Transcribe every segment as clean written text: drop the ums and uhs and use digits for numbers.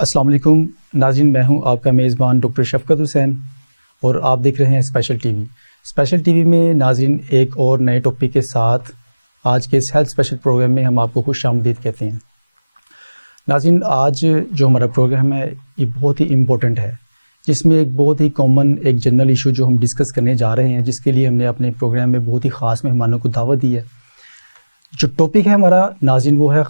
अस्सलाम वालेकुम नाज़रीन, मैं हूं आपका मेज़बान डॉक्टर शफ़क़त हुसैन और आप देख रहे हैं स्पेशल टीवी। स्पेशल टीवी में नाज़रीन एक और नए टॉपिक के साथ आज के इस हेल्थ स्पेशल प्रोग्राम में हम आपको खुशामदीद कहते हैं। नाज़रीन, आज जो हमारा प्रोग्राम है ये बहुत ही इम्पोर्टेंट है, जिसमें एक बहुत ही कॉमन एक जनरल इशू जो हम डिस्कस करने जा रहे हैं, जिसके लिए हमने अपने प्रोग्राम में बहुत ही ख़ास मेहमानों को दावत दी है। जो टॉपिक है हमारा नाज़रीन वो है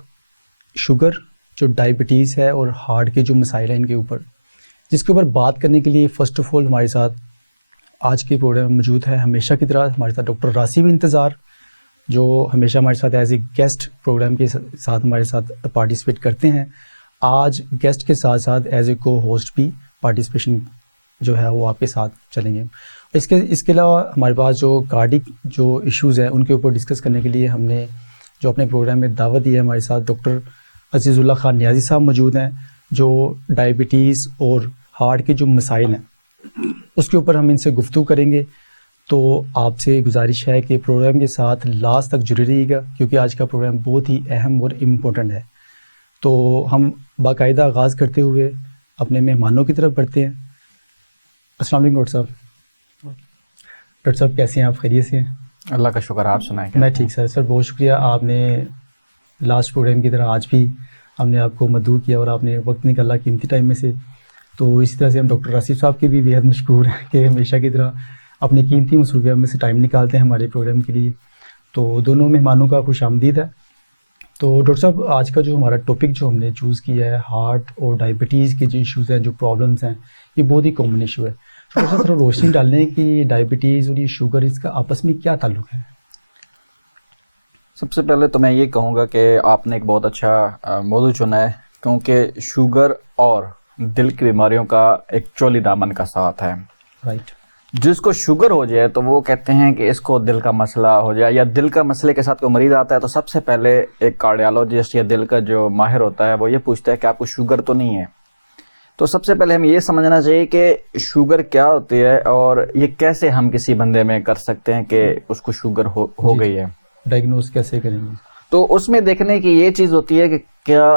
शुगर, जो डायबिटीज़ है और हार्ट के जो मसाइल हैं इनके ऊपर, जिसके ऊपर बात करने के लिए फ़र्स्ट ऑफ़ ऑल हमारे साथ आज के प्रोग्राम में मौजूद है हमेशा की तरह हमारे साथ डॉक्टर रासिब इंतज़ार, जो हमेशा हमारे साथ एज ए गेस्ट प्रोग्राम के साथ हमारे साथ पार्टिसिपेट करते हैं। आज गेस्ट के साथ साथ एज ए को होस्ट भी पार्टिसिपेशन जो है वो आपके साथ चलेंगे। इसके अलावा हमारे पास जो कार्डिक जो इश्यूज़ हैं उनके ऊपर डिस्कस करने के लिए हमने जो अपने प्रोग्राम में दावत दी है, हमारे साथ डॉक्टर अज़ीज़ुल्लाह खान नियाज़ी साहब मौजूद हैं, जो डायबिटीज़ और हार्ट के जो मसाइल हैं उसके ऊपर हम इनसे गुफ्तगू करेंगे। तो आपसे गुजारिश है कि प्रोग्राम के साथ लास्ट तक जुड़े रहिएगा, क्योंकि आज का प्रोग्राम बहुत ही अहम और इम्पोर्टेंट है। तो हम बाकायदा आगाज़ करते हुए अपने मेहमानों की तरफ बढ़ते हैं। अस्सलाम वालेकुम डॉक्टर साहब। डॉक्टर साहब कैसे हैं आप? खैरियत से हैं? अल्लाह का शुक्र, आप सुनाएं। मैं ठीक सर बहुत शुक्रिया। आपने लास्ट प्रोग्राम की तरह आज भी हमने आपको मदऊ किया और आपने वक्त निकाला कीमती टाइम में से। तो इसी तरह से हम डॉक्टर रासिब साहब के भी बेहद मशकूर हैं कि हमेशा की तरह अपनी कीमती मसरूफियत में से टाइम निकालते हैं हमारे प्रोग्राम के लिए। तो दोनों मेहमानों का खुशामदीद है। तो डॉक्टर साहब, आज का जो हमारा टॉपिक जो हमने चूज़ किया है, हार्ट और डायबिटीज़ के जो इश्यूज़ हैं, जो प्रॉब्लम्स हैं, ये बहुत ही कॉमन इशू है। तो डॉक्टर साहब थोड़ा रोशनी डालने कि डायबिटीज़ और ये शुगर, इसका आपस में क्या ताल्लुक़ है? सबसे पहले तो मैं ये कहूँगा कि आपने एक बहुत अच्छा मौजू चुना है, क्योंकि शुगर और दिल की बीमारियों का एक चोली दामन का साथ है। राइट। जिसको शुगर हो जाए तो वो कहते हैं कि इसको दिल का मसला हो जाए, या दिल का मसले के साथ कोई मरीज़ आता है तो सबसे पहले एक कार्डियोलॉजिस्ट या दिल का जो माहिर होता है वो ये पूछता है कि आपको शुगर तो नहीं है। तो सबसे पहले हमें ये समझना चाहिए कि शुगर क्या होती है और ये कैसे हम किसी बंदे में कर सकते हैं कि उसको शुगर हो गई है। डायग्नोस कैसे करेंगे? तो उसमें देखने की ये चीज़ होती है कि क्या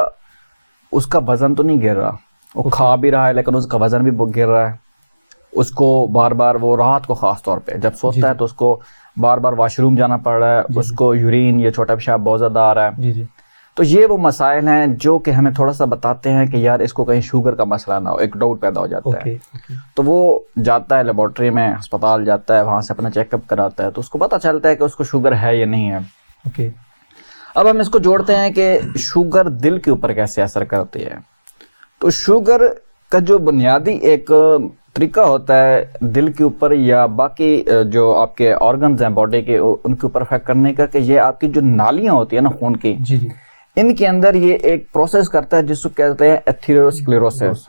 उसका वज़न तो नहीं गिर रहा, वो खा भी रहा है लेकिन उसका वज़न भी गिर रहा है, उसको बार बार वो रात को ख़ास तौर पे जब सोता है तो उसको बार बार वॉशरूम जाना पड़ रहा है, उसको यूरिन या छोटा पेशाब बहुत ज़्यादा आ रहा है। तो ये वो मसाइल हैं जो कि हमें थोड़ा सा बताते हैं कि यार इसको कहीं शुगर का मसला ना हो, एक डाउट पैदा हो जाता है। तो वो जाता है लेबॉर्ट्री में, अस्पताल जाता है, वहाँ से अपना चेकअप कराता है, तो उसको पता चलता है कि उसको शुगर है या नहीं है। अब हम इसको जोड़ते हैं कि शुगर दिल के ऊपर कैसे असर करती है। तो शुगर का जो बुनियादी एक तरीका होता है दिल के ऊपर या बाकी जो आपके ऑर्गन्स हैं बॉडी के, उनके ऊपर अफेक्ट करने का, कि ये आपकी जो नालियाँ होती है ना खून की, इनके अंदर ये एक प्रोसेस करता है जिसको कहते हैं एथेरोस्क्लेरोसिस।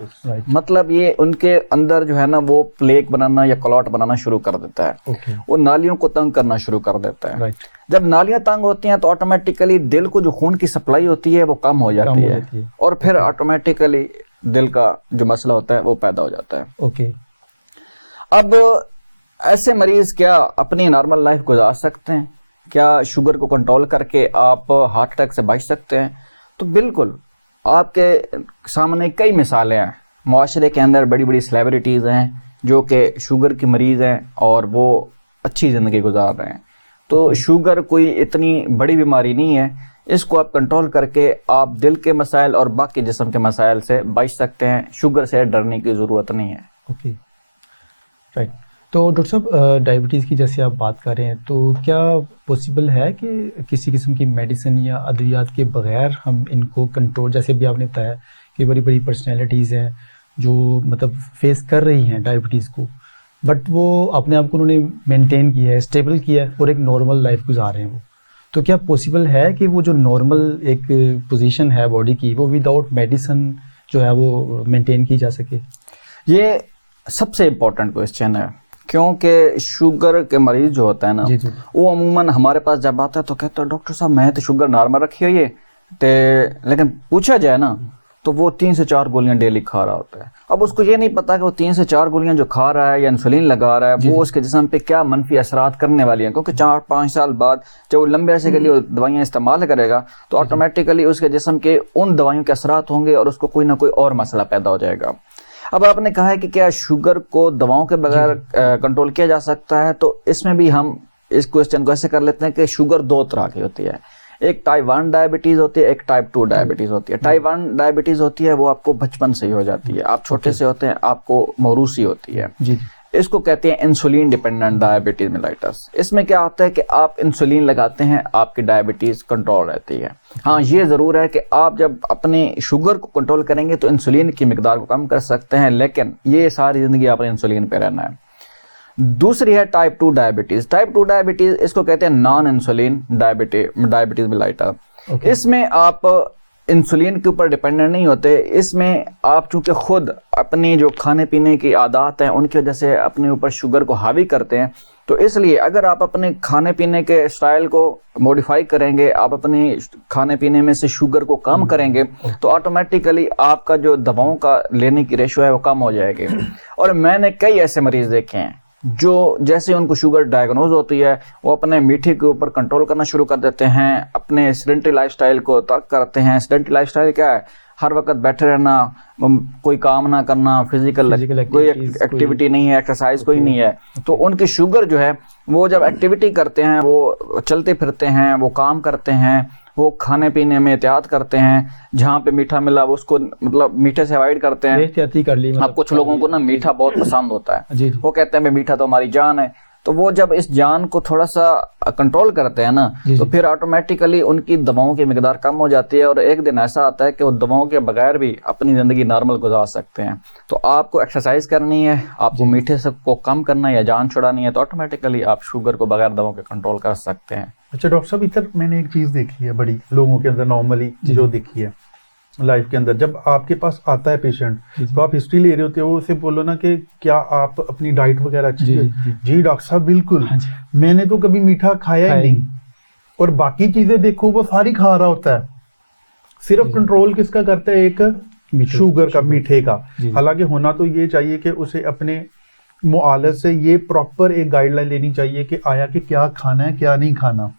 मतलब ये उनके अंदर जो है ना वो प्लेक बनाना या क्लॉट बनाना शुरू कर देता है। वो नालियों को तंग करना शुरू कर देता है। जब नालियां तंग होती हैं तो ऑटोमेटिकली दिल को जो खून की सप्लाई होती है वो कम हो जाती है और फिर ऑटोमेटिकली दिल का जो मसला होता है वो पैदा हो जाता है। अब ऐसे मरीज क्या अपनी नॉर्मल लाइफ गुजार सकते हैं? क्या शुगर को कंट्रोल करके आप हार्ट अटैक से बच सकते हैं? तो बिल्कुल, आपके सामने कई मिसालें हैं। माशरे के अंदर बड़ी बड़ी सेलिब्रिटीज़ हैं जो कि शुगर की मरीज़ हैं और वो अच्छी ज़िंदगी गुजार रहे हैं। तो शुगर कोई इतनी बड़ी बीमारी नहीं है, इसको आप कंट्रोल करके आप दिल के मसाइल और बाकी जिस्म के मसाइल से बच सकते हैं। शुगर से डरने की ज़रूरत नहीं है। राइट। तो डॉक्टर साहब, डायबिटीज़ की जैसे आप बात कर रहे हैं, तो क्या पॉसिबल है कि किसी किस्म की मेडिसिन या अद्वियात के बगैर हम इनको कंट्रोल, जैसे भी आपने बताया कि बड़ी बड़ी पर्सनैलिटीज़ हैं जो मतलब फेस कर रही हैं डायबिटीज़ को, बट वो अपने आप को उन्होंने मेंटेन किया है, स्टेबल किया है और एक नॉर्मल लाइफ गुजार रहे हैं वो, तो क्या पॉसिबल है कि वो जो नॉर्मल एक पोजीशन है बॉडी की, वो विदाउट मेडिसिन जो है वो मेंटेन की जा सके? ये सबसे इम्पोर्टेंट क्वेश्चन है, क्योंकि शुगर के मरीज जो होता है ना, वो अमूमन हमारे पास जब आता है तो कहता है डॉक्टर साहब मैं तो शुगर नॉर्मल रखी हुई है, लेकिन पूछा जाए ना तो वो 3 से 4 गोलियां डेली खा रहा होता है। अब उसको ये नहीं पता कि वो 3 से 4 गोलियां जो खा रहा है या इंसुलिन लगा रहा है वो उसके जिस्म पे क्या मनफी असरात करने वाली हैं, क्योंकि 4-5 साल बाद जब वो लंबे अरसे के लिए दवाइयाँ इस्तेमाल करेगा तो ऑटोमेटिकली उसके जिस्म के उन दवाइयों के असरात होंगे और उसको कोई ना कोई और मसला पैदा हो जाएगा। अब आपने कहा है कि क्या शुगर को दवाओं के बगैर कंट्रोल किया जा सकता है, तो इसमें भी हम इस क्वेश्चन को ऐसे कर लेते हैं कि शुगर 2 तरह की होती है। एक टाइप 1 डायबिटीज होती है, एक टाइप 2 डायबिटीज होती है। टाइप 1 डायबिटीज होती है वो आपको बचपन से ही हो जाती है, आप छोटे से होते हैं, आपको मौरूसी होती है। इसको कहते हैं इंसुलिन डिपेंडेंट डायबिटीज मेलाइटस। इसमें क्या होता है कि आप इंसुलिन लगाते हैं, आपकी डायबिटीज कंट्रोल रहती है। हाँ, ये ज़रूर है कि आप जब अपने शुगर को कंट्रोल करेंगे तो इंसुलिन की मिकदार को कम कर सकते हैं, लेकिन ये सारी ज़िंदगी आपने इंसुलिन पे रहना है। दूसरी है टाइप 2 डायबिटीज। टाइप 2 डायबिटीज इसको कहते हैं नॉन इंसुलिन डायबिटीज मेलाइटस। इसमें आप इंसुलिन के ऊपर डिपेंडेंट नहीं होते। इसमें आप चूंकि खुद अपनी जो खाने पीने की आदत हैं उनकी वजह से अपने ऊपर शुगर को हावी करते हैं, तो इसलिए अगर आप अपने खाने पीने के स्टाइल को मॉडिफाई करेंगे, आप अपने खाने पीने में से शुगर को कम करेंगे, तो ऑटोमेटिकली आपका जो दवाओं का लेने की रेशो है वो कम हो जाएगी। और मैंने कई ऐसे मरीज देखे हैं जो जैसे उनको शुगर डायग्नोज होती है वो अपने मीठे के ऊपर कंट्रोल करना शुरू कर देते हैं, अपने सेडेंटरी लाइफस्टाइल को तर्क करते हैं। सेडेंटरी लाइफस्टाइल क्या है? हर वक्त बैठे रहना, कोई काम ना करना, फिजिकल कोई एक्टिविटी नहीं है, एक्सरसाइज कोई नहीं है। तो उनकी शुगर जो है वो जब एक्टिविटी करते हैं, वो चलते फिरते हैं, वो काम करते हैं, वो खाने पीने में एहतियात करते हैं, जहाँ पे मीठा मिला वो उसको मतलब मीठे से अवॉइड करते हैं। एहतियाती कर ली। अब कुछ लोगों को ना मीठा बहुत पसंद होता है, वो कहते हैं मीठा तो हमारी जान है। तो वो जब इस जान को थोड़ा सा कंट्रोल करते हैं ना, तो फिर ऑटोमेटिकली उनकी दवाओं की मिकदार कम हो जाती है और एक दिन ऐसा आता है कि वो दवाओं के बगैर भी अपनी ज़िंदगी नॉर्मल गुजार सकते हैं। तो आपको एक्सरसाइज करनी है, आपको मीठे से को कम करना है या जान छुड़ानी है, तो ऑटोमेटिकली आप शुगर को बगैर दवाओं के कंट्रोल कर सकते हैं। अच्छा डॉक्टर साहब, इधर मैंने एक चीज़ देखी है बड़ी लोगों के अंदर नॉर्मली जो देखी है लाइफ के अंदर, जब आपके पास आता है पेशेंट तो आप हिस्ट्री ले रहे होते हो, उसे बोलो ना कि क्या आप अपनी डाइट वगैरह अच्छी है? जी डॉक्टर साहब बिल्कुल, मैंने तो कभी मीठा खाया ही नहीं, और बाकी चीजें देखो वो सारी खा रहा होता है। सिर्फ कंट्रोल किसका करता है? एक शुगर का, मीठे का। हालांकि होना तो ये चाहिए कि उसे अपने मुआलज से ये प्रॉपर एक गाइडलाइन लेनी चाहिए कि आया कि क्या खाना है क्या नहीं खाना।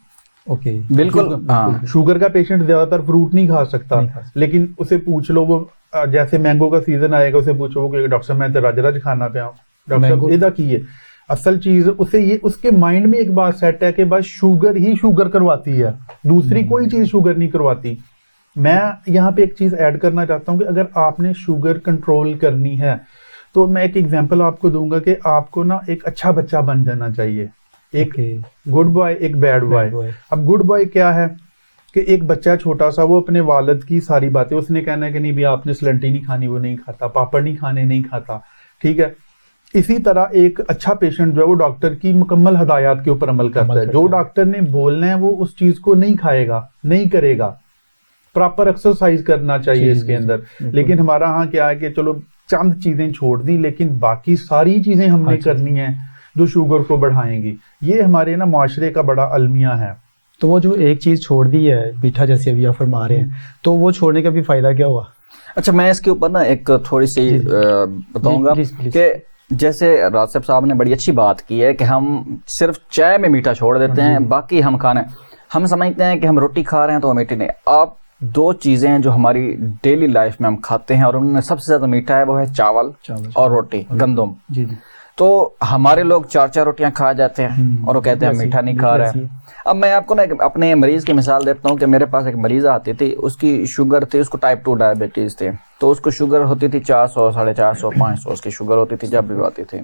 ओके, बिल्कुल। हाँ, शुगर का पेशेंट ज्यादातर फ्रूट नहीं खा सकता, लेकिन उसे पूछ लो, वो जैसे मैंगो का सीजन आएगा उसे पूछो वो कि डॉक्टर साहब मैं तो रज खाना पे आऊँ, डॉक्टर साहब इदा की है। असल चीज उसे ये उसके माइंड में एक बात सेट है कि बस शुगर ही शुगर करवाती है, दूसरी कोई चीज शुगर नहीं करवाती। मैं यहाँ पे एक चीज ऐड करना चाहता हूँ कि अगर आपने शुगर कंट्रोल करनी है तो मैं एक एग्जांपल आपको दूंगा कि आपको ना एक अच्छा बच्चा बन जाना चाहिए, एक गुड बॉय एक बैड बॉय। अब गुड बॉय क्या है कि एक बच्चा छोटा सा, वो अपने वालिद की सारी बातें उसने कहना है कि नहीं भैया आपने स्लंटी नहीं खानी, वो नहीं खाता, पापड़ नहीं खाने नहीं खाता, ठीक है। इसी तरह एक अच्छा पेशेंट जो है वो डॉक्टर की मुकम्मल हदायत के ऊपर अमल करता है। जो डॉक्टर ने बोलना है वो उस चीज को नहीं खाएगा, नहीं करेगा। प्रॉपर एक्सरसाइज करना चाहिए इसके अंदर। लेकिन हमारा यहाँ क्या है कि चलो चंद चीजें छोड़ दी, लेकिन बाकी सारी चीजें हमने करनी है जो शुगर को बढ़ाएंगी। ये हमारे ना माशरे का बड़ा अलमिया है। तो वो जो एक चीज छोड़ दी है मीठा, जैसे अभी आप फरमा रहे हैं, तो वो छोड़ने का भी फायदा क्या हुआ? अच्छा, मैं इसके ऊपर ना एक थोड़ी सी बताऊंगा कि जैसे रासिफ साहब ने बड़ी अच्छी बात की है कि हम सिर्फ चाय में मीठा छोड़ देते हैं, बाकी हम खाने हम समझते हैं कि हम रोटी खा रहे हैं तो वो मीठी नहीं। आप दो चीज़ें हैं जो हमारी डेली लाइफ में हम खाते हैं और उनमें सबसे ज़्यादा मीठा है वो है चावल और रोटी, गंदम। तो हमारे लोग 4-4 रोटियां खा जाते हैं और वो कहते हैं मीठा नहीं खा रहे हैं। अब मैं आपको ना अपने मरीज़ की मिसाल देता हूँ कि मेरे पास एक मरीज़ आती थी, उसकी शुगर थी, उसको टाइप 2 डायबिटीज़ थे, तो उसको शुगर होती थी 400, 450, 500 उसकी शुगर होती थी जब भी आती थी।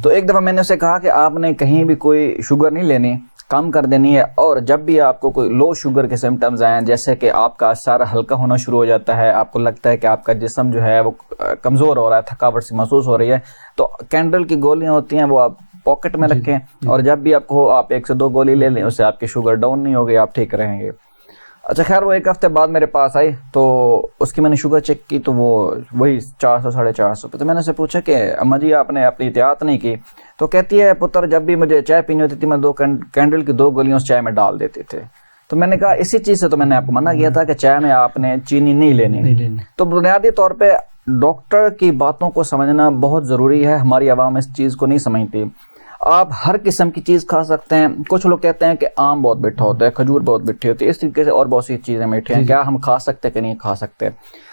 तो एक दफ़ा मैंने उसे कहा कि आपने कहीं भी कोई शुगर नहीं लेनी, कम कर देनी है, और जब भी आपको कोई लो शुगर के सिम्टम्स आएँ, जैसे कि आपका सारा हल्का होना शुरू हो जाता है, आपको लगता है कि आपका जिस्म जो है वो कमज़ोर हो रहा है, थकावट सी महसूस हो रही है, तो कैंडल की गोलियां होती हैं वो आप पॉकेट में रखें, और जब भी आपको आप 1 से 2 गोली ले लें, उससे आपकी शुगर डाउन नहीं होगी, आप ठीक रहेंगे। अच्छा खैर, वो 1 हफ्ते बाद मेरे पास आई तो उसकी मैंने शुगर चेक की तो वो वही 400, 450 पे। तो मैंने उसे पूछा कि अम्मा जी आपने अपनी एहतियात नहीं की? तो कहती है पुत्र, जब भी मुझे चाय पीनी होती थी मैं 2 कैंडल की 2 गोलियां उस चाय में डाल देते थे। तो मैंने कहा इसी चीज़ से तो मैंने आपको मना किया था कि चाय में आपने चीनी नहीं लेनी। तो बुनियादी तौर पे डॉक्टर की बातों को समझना बहुत ज़रूरी है। हमारी आवाम इस चीज़ को नहीं समझती। आप हर किस्म की चीज़ खा सकते हैं। कुछ लोग कहते हैं कि आम बहुत मीठा होता है, खजूर बहुत मीठी होती है, इस तरीके से और बहुत सी चीज़ें मीठी हैं, क्या हम खा सकते हैं कि नहीं खा सकते?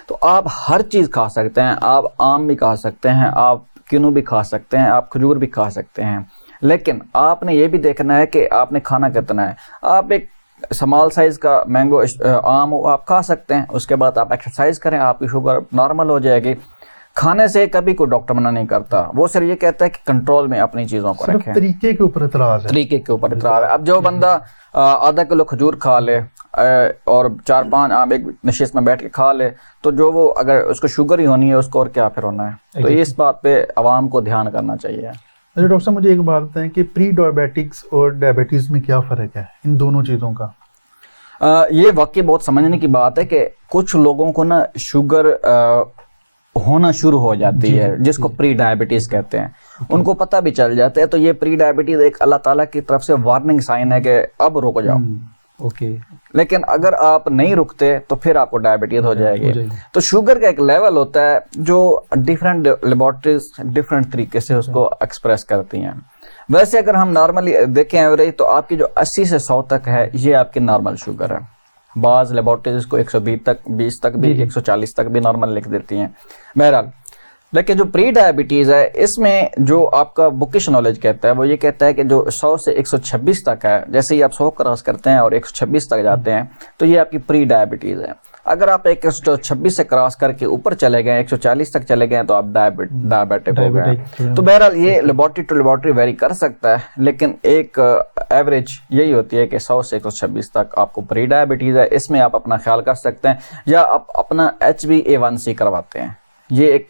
तो आप हर चीज़ खा सकते हैं। आप आम भी खा सकते हैं, आप किन्नू भी खा सकते हैं, आप खजूर भी खा सकते हैं, लेकिन आपने ये भी देखना है कि आपने खाना कितना है। आप एक स्मॉल साइज़ का मैंगो आम आप खा सकते हैं, उसके बाद आप एक्सरसाइज करें, आपकी शुगर नॉर्मल हो जाएगी। खाने से कभी कोई डॉक्टर मना नहीं करता, वो सिर्फ ये कहता है कि कंट्रोल में अपनी चीज़ों को रखें। तरीके के ऊपर इतराज़ है, तरीके के ऊपर इतराज़ है। अब जो बंदा आधा किलो खजूर खा ले और 4-5 आम एक नशिश में बैठ के खा ले, तो जो वो अगर उसको शुगर ही होनी है उसको और क्या फिर होना है। तो इस बात पे आवाम को ध्यान करना चाहिए। अच्छा डॉक्टर साहब, मुझे एक बात बताएं कि प्री डायबिटिक्स और डायबिटीज़ में क्या फ़र्क है इन दोनों चीज़ों का? ये वाकई बहुत समझने की बात है कि कुछ लोगों को ना शुगर होना शुरू हो जाती है, जिसको प्री डायबिटीज कहते हैं। उनको पता भी चल जाता है। तो ये प्री डायबिटीज एक अल्लाह ताला की तरफ से वार्निंग साइन है कि अब रुक जाओ। ओके। लेकिन अगर आप नहीं रुकते तो फिर आपको डायबिटीज हो जाएगी। तो शुगर का एक लेवल होता है जो डिफरेंट लेबोरेटरीज डिफरेंट तरीके से उसको एक्सप्रेस करती हैं। वैसे अगर हम नॉर्मली देखें एवरेज, तो आपकी जो 80 से 100 तक है ये आपकी नॉर्मल शुगर है। बाज़ लेबोरेटरीज को 120 तक भी 140 तक भी नॉर्मल लिख देती हैं। बहरहाल, लेकिन जो प्री डायबिटीज़ है इसमें जो आपका बुकिश नॉलेज कहता है वो ये कहता है कि जो 100 से 126 तक है, जैसे ही आप 100 क्रॉस करते हैं और 126 तक जाते हैं तो ये आपकी प्री डायबिटीज़ है। अगर आप 126 से क्रॉस करके ऊपर चले गए, 140 तक चले गए, तो आप डायबिटिक हो गए। तो बहरहाल ये लेबोरेटरी टू लेबोरेटरी वेरी कर सकता है, लेकिन एक एवरेज यही होती है कि 100 से 126 तक आपको प्री डायबिटीज़ है। इसमें आप अपना ख्याल कर सकते हैं, या आप अपना HbA1c करवाते हैं। ये एक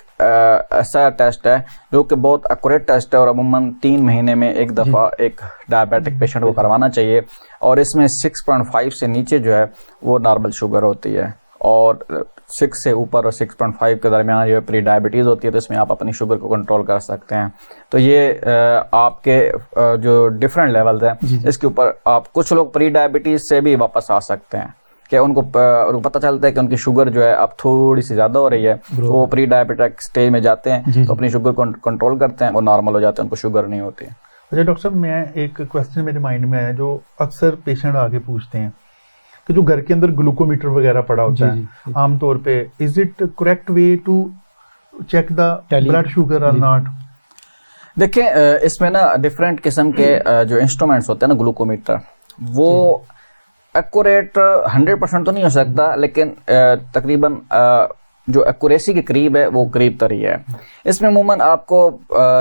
ऐसा टेस्ट है जो कि बहुत एक्यूरेट टेस्ट है और अमूमन 3 महीने में एक दफ़ा एक डायबिटिक पेशेंट को करवाना चाहिए। और इसमें 6.5 से नीचे जो है वो नॉर्मल शुगर होती है, और 6 से ऊपर और 6.5 के दरमियान जो है प्री डायबिटीज़ होती है। तो इसमें आप अपनी शुगर को कंट्रोल कर सकते हैं। तो ये आपके जो डिफरेंट लेवल्स हैं इसके ऊपर आप, कुछ लोग प्री डायबिटीज़ से भी वापस आ सकते हैं कि उनको पता चलता है कि उनकी शुगर जो है अब थोड़ी सी ज़्यादा हो रही है, तो वो प्री डायबिटिक स्टेज में जाते हैं, तो अपनी शुगर को कंट्रोल करते हैं, वो नॉर्मल हो जाते हैं, उनको शुगर नहीं होती है। अच्छा डॉक्टर साहब, मैं एक क्वेश्चन मेरे माइंड में है जो अक्सर पेशेंट आगे पूछते हैं कि जो घर के अंदर ग्लूकोमीटर वगैरह पड़ा होता है आमतौर पे, is it correct way to check the blood sugar और नॉट? देखिए, इसमें ना डिफरेंट किस्म के जो इंस्ट्रूमेंट्स होते हैं ना ग्लूकोमीटर, वो एक्यूरेट 100% तो नहीं हो सकता, लेकिन तकरीबन जो एक्यूरेसी के करीब है वो करीब तरी है। इसमें अमूमन आपको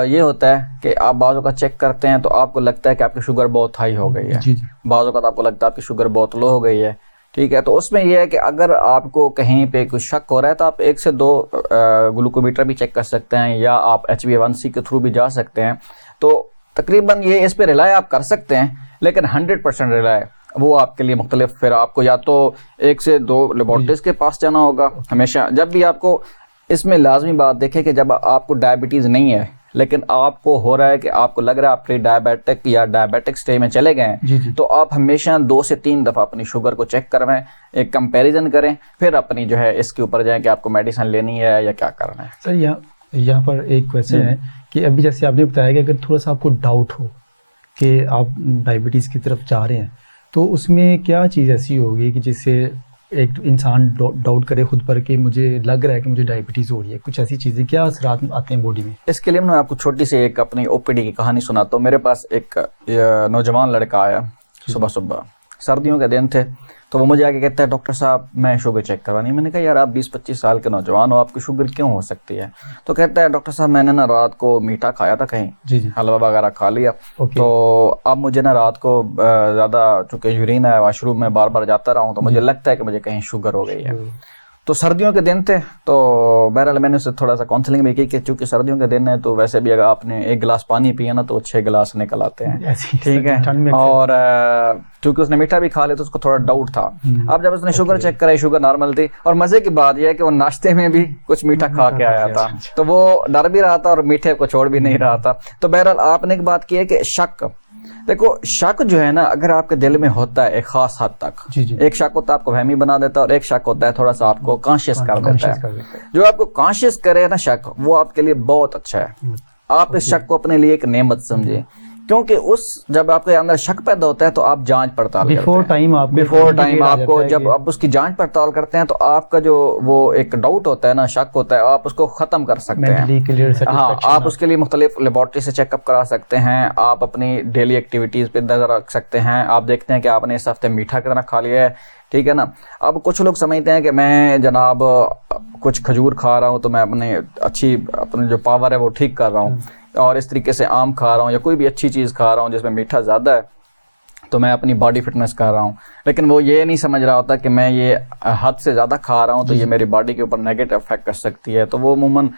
ये होता है कि आप बाज़ों का चेक करते हैं तो आपको लगता है कि आपकी शुगर बहुत हाई हो गई है, बाज़ों का आपको लगता है आपकी शुगर बहुत लो हो गई है, ठीक है। तो उसमें यह है कि अगर आपको कहीं पे कुछ शक हो रहा है तो आप 1 से 2 ग्लूकोमीटर भी चेक कर सकते हैं, या आप HbA1c के थ्रू भी जा सकते हैं। तो तकरीबन ये इस पर रिलाय आप कर सकते हैं, लेकिन 100% रिलाय वो आपके लिए मुख्तलिफ, फिर आपको या तो 1 से 2 लेबोरेटरीज के पास जाना होगा हमेशा। जब भी आपको, इसमें लाजमी बात देखें कि जब आपको डायबिटीज़ नहीं है लेकिन आपको हो रहा है कि आपको लग रहा है आप प्री डायबिटिक या डायबिटिक स्टेज में चले गए हैं, तो आप हमेशा 2 से 3 दफ़ा अपनी शुगर को चेक करवाएं, एक कंपैरिजन करें, फिर अपनी जो है इसके ऊपर जाएं कि आपको मेडिसिन लेनी है या क्या करना है। सर यहाँ पर एक क्वेश्चन है कि अभी जैसे आपने बताया कि अगर थोड़ा सा आपको डाउट हो कि आप डायबिटीज़ की तरफ जा रहे हैं, तो उसमें क्या चीज़ ऐसी होगी कि जिससे एक इंसान डाउट करे खुद पर कि मुझे लग रहा है कि मुझे डायबिटीज़ हो रही है? कुछ ऐसी चीज़ें, क्या असरात आते हैं बॉडी में? इसके लिए मैं आपको छोटी सी एक अपनी OPD की कहानी सुनाता हूँ। मेरे पास एक नौजवान लड़का आया, सुबह सर्दियों के दिन थे, तो वो मुझे आके कहता है, डॉक्टर साहब मैं शुगर चेक करवानी है। मैंने कहा यार आप 20-25 साल के नौजवान हो, आपकी शुगर क्यों हो सकती है? तो कहता है डॉक्टर साहब मैंने ना रात को मीठा खाया था कहीं, हलवा वगैरह खा लिया, तो अब मुझे ना रात को ज़्यादा चूँकि यूरिन है, वॉशरूम में बार बार जाता रहा हूँ, तो मुझे लगता है कि मुझे कहीं शुगर हो गई है। तो सर्दियों के दिन थे, तो बहरहाल मैंने उससे थोड़ा सा काउंसलिंग भी की कि चूँकि सर्दियों के दिन है तो वैसे भी अगर आपने 1 गिलास पानी पिया ना तो 6 गिलास निकल आते हैं, ठीक है। और चूँकि उसने मीठा भी खा लिया तो उसको थोड़ा डाउट था। अब जब उसने शुगर चेक कराई, शुगर नॉर्मल थी, और मज़े की बात यह है कि वो नाश्ते में भी कुछ मीठा खा के आया था, तो वो डर भी रहा था और मीठे को छोड़ भी नहीं रहा था। तो बहरहाल आपने एक बात की है कि शक, देखो शक जो है ना, अगर आपके दिल में होता है एक खास हद तक, जी जी, एक शक होता है आपको वहमी बना देता है, और एक शक होता है थोड़ा सा आपको कॉन्शियस कर देता कॉन्शियस है। कर देता है। जो आपको कॉन्शियस करे ना शक, वो आपके लिए बहुत अच्छा है। आप इस शक को अपने लिए एक नेमत समझे, क्योंकि उस जब आपके अंदर शक पैदा होता है तो आप जांच पड़ताल बिफोर टाइम आपको जब आप उसकी जांच पड़ताल करते हैं तो आपका जो वो एक डाउट होता है ना, शक होता है, आप उसको खत्म कर सकते हैं। मेंटली क्लियर, हाँ, आप उसके लिए मुख्तलिफ लेबॉर्ट्री से चेकअप करा सकते हैं, आप अपनी डेली एक्टिविटीज पे नजर रख सकते हैं। आप देखते हैं कि आपने इस हफ्ते मीठा कितना खा लिया है, ठीक है ना। अब कुछ लोग समझते हैं कि मैं जनाब कुछ खजूर खा रहा हूँ तो मैं अपनी जो पावर है वो ठीक कर रहा हूँ, और इस तरीके से आम खा रहा हूँ या कोई भी अच्छी चीज़ खा रहा हूँ जिसमें मीठा ज़्यादा है तो मैं अपनी बॉडी फिटनेस कर रहा हूँ। लेकिन वो ये नहीं समझ रहा होता कि मैं ये हद से ज़्यादा खा रहा हूँ तो ये मेरी बॉडी के ऊपर नेगेटिव इफेक्ट कर सकती है। तो वो अमूमन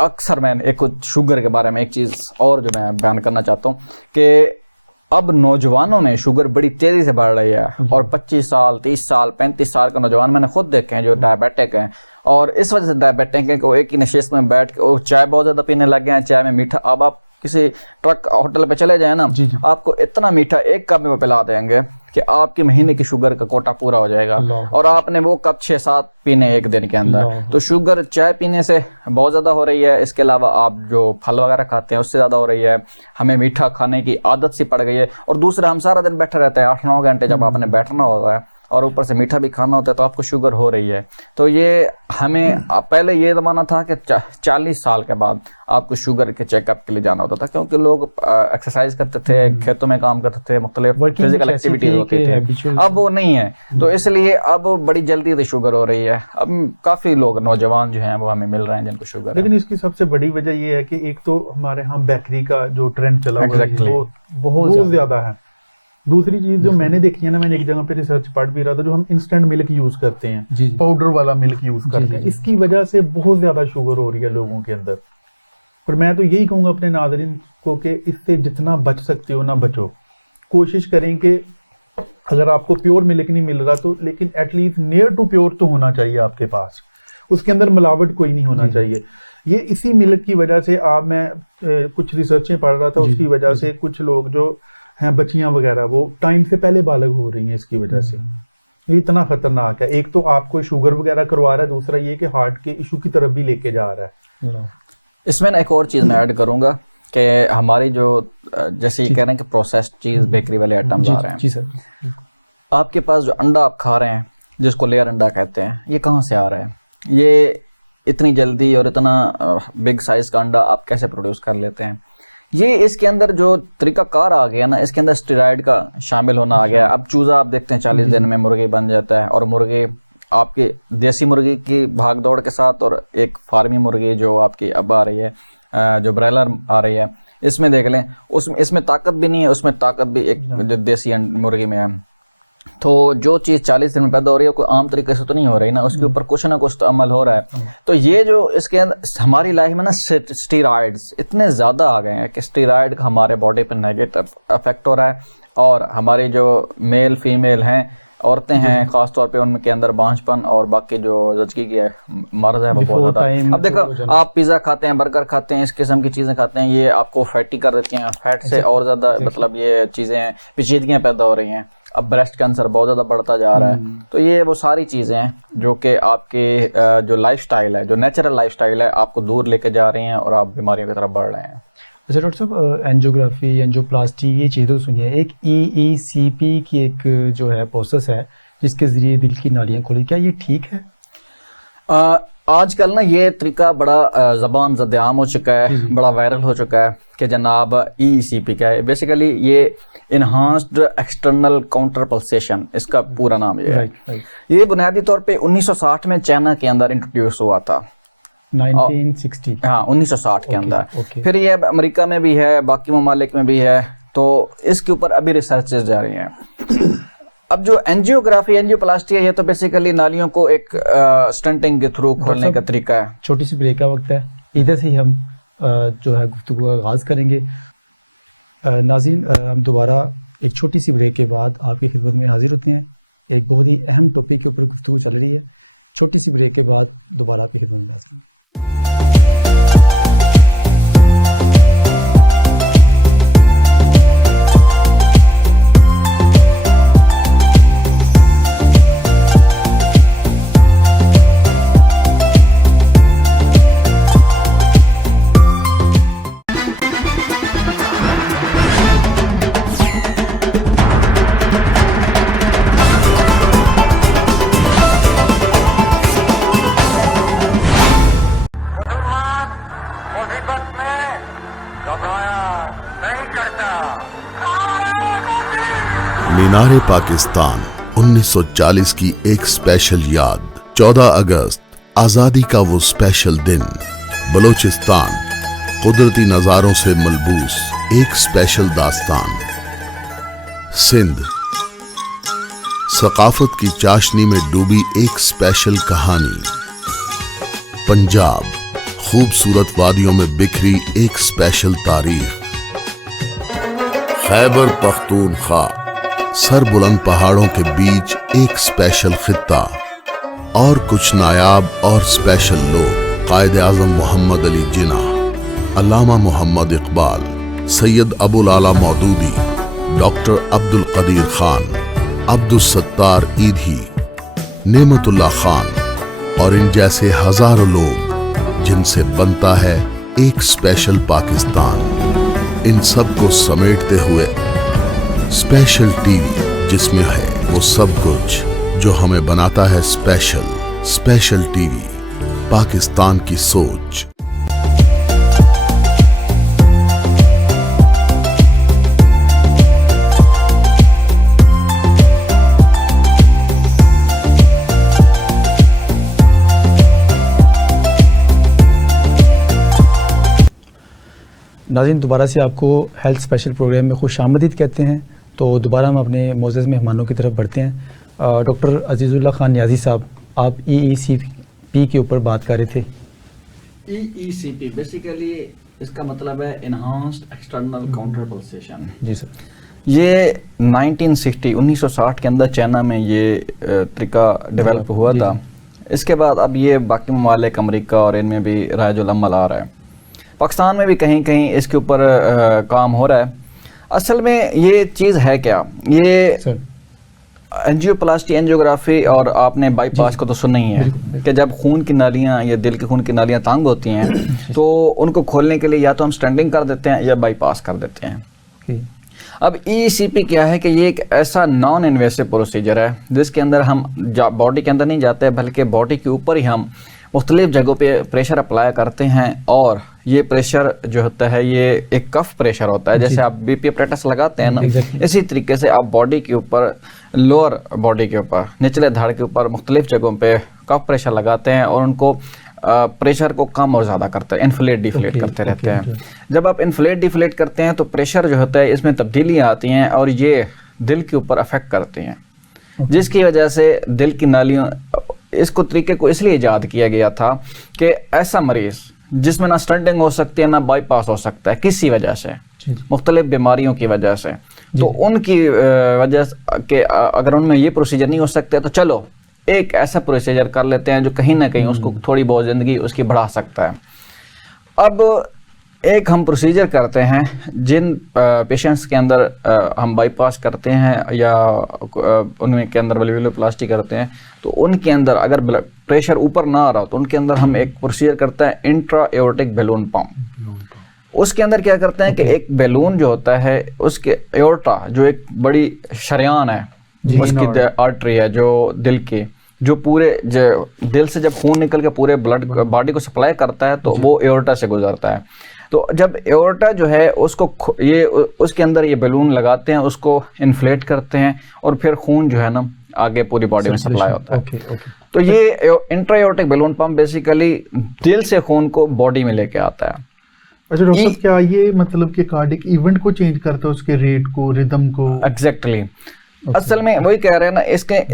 अक्सर मैं एक शुगर के बारे में एक चीज़ और जो मैं बयान करना चाहता हूँ कि अब नौजवानों में शुगर बड़ी तेज़ी से बढ़ रही है, और 25 साल 30 साल 35 साल का नौजवान मैंने खुद देखे हैं जो डायबिटिक हैं, और इस वजह से डायबिटिक है कि वो एक ही नशिस्त में बैठ के वो चाय बहुत ज़्यादा पीने लग गए हैं, चाय में मीठा। अब आप किसी ट्रक होटल पे चले जाए ना, आपको इतना मीठा एक कप में पिला देंगे कि आपके महीने की शुगर का कोटा पूरा हो जाएगा, और आपने वो कप 6-7 पीने एक दिन के अंदर। तो शुगर चाय पीने से बहुत ज़्यादा हो रही है, इसके अलावा आप जो फल वगैरह खाते हैं उससे ज़्यादा हो रही है, हमें मीठा खाने की आदत सी पड़ गई है, और दूसरा हम सारा दिन बैठे रहते हैं 8-9 घंटे, जब आपने बैठना होता है और ऊपर से मीठा भी खाना होता है तो आपको शुगर हो रही है। तो ये हमें पहले ये ज़माना था कि 40 साल के बाद आपको शुगर के चेकअप के लिए जाना होता था, क्योंकि लोग एक्सरसाइज करते थे, खेतों में काम करते थे, मुख्तलिफ फिजिकल एक्टिविटीज होती थी। अब वो नहीं है, तो इसलिए अब बड़ी जल्दी से शुगर हो रही है। अब काफ़ी लोग नौजवान जो हैं वो हमें मिल रहे हैं जिनको शुगर है। लेकिन इसकी सबसे बड़ी वजह ये है कि एक तो हमारे यहाँ बेकरी का जो ट्रेंड चला हुआ है वो बहुत ज्यादा है। दूसरी चीज जो मैंने देखी है ना, मैंने एक जगह पे रिसर्च पढ़ भी रहा था, जो हम इंस्टेंट मिल्क यूज करते हैं, पाउडर वाला मिल्क यूज करते हैं, इसकी वजह से बहुत ज्यादा शुगर हो रही है लोगों के अंदर। और मैं तो यही कहूंगा अपने नाज़रीन को कि इससे जितना बच सकते हो ना बचो। कोशिश करें कि अगर आपको प्योर मिल्क नहीं मिल रहा तो लेकिन एटलीस्ट नियर टू प्योर तो होना चाहिए आपके पास, उसके अंदर मिलावट कोई नहीं होना चाहिए। ये इसी मिल्क की वजह से मैं कुछ रिसर्चें पढ़ रहा था, उसकी वजह से कुछ लोग जो हैं बच्चियां वगैरह वो टाइम से पहले बालग हो रही हैं इसकी वजह से। ये इतना खतरनाक है, एक तो आपको शुगर वगैरह करवा रहा है, दूसरा ये कि हार्ट के इशू की तरफ भी लेके जा रहा है। इसमें ना एक और चीज़ मैं ऐड करूंगा कि हमारी जो जैसे ये कह रहे हैं कि प्रोसेस्ड चीज़ बेकरी वाले आइटम्स आ रहे हैं। जी सर, आपके पास जो अंडा आप खा रहे हैं जिसको लेयर अंडा कहते हैं, ये कहाँ से आ रहा है? ये इतनी जल्दी और इतना बिग साइज का अंडा आप कैसे प्रोड्यूस कर लेते हैं? ये इसके अंदर जो तरीकाकार आ गया ना, इसके अंदर स्टेरॉइड का शामिल होना आ गया। अब चूज़ा आप देखते हैं 40 दिन में मुर्गी बन जाता है, और मुर्गी आपकी देसी मुर्गी की भाग दौड़ के साथ और एक फार्मी मुर्गी जो आपकी अब आ रही है, जो ब्रॉयलर आ रही है, इसमें देख लें इसमें ताकत भी नहीं है, उसमें ताकत भी एक जो देसी मुर्गी में है। तो जो चीज़ 40 दिन में पैदा हो रही है कोई आम तरीके से तो नहीं हो रही ना, उसके ऊपर कुछ ना कुछ तो अमल हो रहा है। तो ये जो इसके अंदर हमारी लाइफ में ना स्टेरॉइड्स इतने ज़्यादा आ गए हैं कि स्टेरॉइड का हमारे बॉडी पर नेगेटिव इफेक्ट हो रहा है, और हमारी जो मेल फीमेल हैं औरतें हैं ख़ास तौर पे उनके अंदर बांझपन और बाकी जो ज़चगी की मर्ज़ है वो बहुत ज़्यादा। अब देखो आप पिज़्ज़ा खाते हैं, बर्गर खाते हैं, इस किस्म की चीज़ें खाते हैं, ये आपको फैटी कर देती हैं, फैट से और ज़्यादा मतलब ये चीज़ें पेचीदगियाँ पैदा हो रही हैं। अब ब्रेस्ट कैंसर बहुत ज़्यादा बढ़ता जा रहा है। तो ये वो सारी चीज़ें हैं जो कि आपके जो लाइफस्टाइल है, जो नेचुरल लाइफस्टाइल है, आपको दूर लेके जा रही हैं और आप बीमारियों की तरफ बढ़ रहे हैं। अच्छा डॉक्टर साहब, एंजियोग्राफी, एंजियोप्लास्टी, ये चीज़ तो सुनिए, एक EECP की एक जो है प्रोसेस है जिसके ज़रिए दिल की नालियाँ खोली, क्या ये ठीक है? आजकल ना ये तरीका बड़ा ज़बान ज़द-ए-आम हो चुका है, बड़ा वायरल हो चुका है कि जनाब EECP क्या है। बेसिकली ये इन्हांस्ड एक्सटर्नल काउंटर पल्सेशन, इसका पूरा नाम ये है। ये बुनियादी तौर पे 1960 में चाइना के अंदर इंट्रोड्यूस हुआ था, 1960, हाँ 1960 के अंदर। फिर ये अमेरिका में भी है, बाकी ममालिक में भी है, तो इसके ऊपर अभी रिसर्चेस जा रही हैं। अब जो एंजियोग्राफी, एंजियोप्लास्टी है, ये तो बेसिकली नालियों को एक स्टंटिंग के थ्रू खोलने का तरीका है। छोटी सी ब्रेक का वक्त है, इधर से ही हम जो है गुफ्तगू का आगाज़ करेंगे। नाज़रीन, हम दोबारा एक छोटी सी ब्रेक के बाद आपकी खिदमत में हाजिर होते हैं। एक बहुत ही अहम टॉपिक के ऊपर गुफ्तगू चल रही है। छोटी सी ब्रेक के बाद दोबारा आपकी खिदमत में हाजिर होंगे। मीनारे पाकिस्तान 1940 की एक स्पेशल याद। 14 अगस्त आज़ादी का वो स्पेशल दिन। बलोचिस्तान कुदरती नज़ारों से मलबूस एक स्पेशल दास्तान। सिंध सकाफत की चाशनी में डूबी एक स्पेशल कहानी। पंजाब खूबसूरत वादियों में बिखरी एक स्पेशल तारीख। खैबर पख्तूनख्वा सरबुलंद पहाड़ों के बीच एक स्पेशल खित्ता। और कुछ नायाब और स्पेशल लोग, कायद आज़म मोहम्मद अली जिन्ना, अल्लामा मोहम्मद इकबाल, सैयद अबुल आला मौदूदी, डॉक्टर अब्दुल कदीर खान, अब्दुल सत्तार ईधी, नेमतुल्लाह खान और इन जैसे हजारों लोग जिनसे बनता है एक स्पेशल पाकिस्तान। इन सब को समेटते हुए स्पेशल टीवी, जिसमें है वो सब कुछ जो हमें बनाता है स्पेशल। स्पेशल टीवी, पाकिस्तान की सोच। नाज़रीन, दोबारा से आपको हेल्थ स्पेशल प्रोग्राम में खुशामदीद कहते हैं। तो दोबारा हम अपने मोअज़्ज़ज़ मेहमानों की तरफ बढ़ते हैं। डॉक्टर अजीज़ुल्लाह खान नियाज़ी साहब, आप EECP के ऊपर बात कर रहे थे। EECP बेसिकली इसका मतलब है इनहांस्ड एक्सटर्नल काउंटर पल्सेशन। जी सर। ये 1960 के अंदर चाइना में ये तरीका डेवलप हुआ था। इसके बाद अब ये बाकी ममालिक अमेरिका और इनमें भी राइजुल अमल आ रहा है। पाकिस्तान में भी कहीं कहीं इसके ऊपर काम हो रहा है। असल में ये चीज़ है क्या, ये एंजियोप्लास्टी, एंजियोग्राफी और आपने बाईपास को तो सुना ही है कि जब खून की नालियाँ या दिल की खून की नालियाँ तंग होती हैं तो उनको खोलने के लिए या तो हम स्टेंडिंग कर देते हैं या बाईपास कर देते हैं। अब EECP क्या है कि ये एक ऐसा नॉन इन्वेसिव प्रोसीजर है जिसके अंदर हम बॉडी के अंदर नहीं जाते बल्कि बॉडी के ऊपर ही हम मुख्तलिफ जगहों पे प्रेशर अप्लाई करते हैं। और ये प्रेशर जो होता है ये एक कफ प्रेशर होता है, जैसे आप BP अपरेटस लगाते हैं ना, इसी तरीके से आप बॉडी के ऊपर, लोअर बॉडी के ऊपर, निचले धड़ के ऊपर मुख्तलिफ जगहों पे कफ प्रेशर लगाते हैं और उनको प्रेशर को कम और ज़्यादा करते हैं, इन्फ्लेट डिफ्लेट करते रहते हैं। जब आप इन्फ्लेट डिफ्लेट करते हैं तो प्रेशर जो होता है इसमें तब्दीलियाँ आती हैं और ये दिल के ऊपर अफेक्ट करती हैं, जिसकी वजह से दिल की नालियों, इसको तरीके को इसलिए ईजाद किया गया था कि ऐसा मरीज़ जिसमें ना स्टंटिंग हो सकती है ना बाईपास हो सकता है किसी वजह से, मुख्तलिफ बीमारियों की वजह से, तो उनकी वजह के अगर उनमें ये प्रोसीजर नहीं हो सकते तो चलो एक ऐसा प्रोसीजर कर लेते हैं जो कहीं ना कहीं उसको थोड़ी बहुत ज़िंदगी उसकी बढ़ा सकता है। अब एक हम प्रोसीजर करते हैं जिन पेशेंट्स के अंदर हम बाईपास करते हैं या उनमें के अंदर वल्वुलोप्लास्टी करते हैं तो उनके अंदर अगर ब्लड प्रेशर ऊपर ना आ रहा तो उनके अंदर हम एक प्रोसीजर करते हैं इंट्रा एओर्टिक बैलून पंप। उसके अंदर क्या करते हैं कि एक बैलून जो होता है उसके एओर्टा, जो एक बड़ी शरियान है, उसकी आर्टरी है जो दिल की, जो पूरे दिल से जब खून निकल के पूरे ब्लड बॉडी को सप्लाई करता है तो वो एओर्टा से गुजरता है। तो जब एओर्टा जो है उसको ये उसके अंदर ये बैलून लगाते हैं, उसको इन्फ्लेट करते हैं और फिर खून जो है ना आगे पूरी बॉडी में सप्लाई होता है। तो ये इंट्राएओर्टिक बैलून पंप बेसिकली दिल से खून को बॉडी में लेके आता है। अच्छा डॉक्टर साहब, क्या ये मतलब कि कार्डिक इवेंट को चेंज करता है, उसके रेट को, रिदम को? एग्जैक्टली। असल में वही कह रहे हैं ना,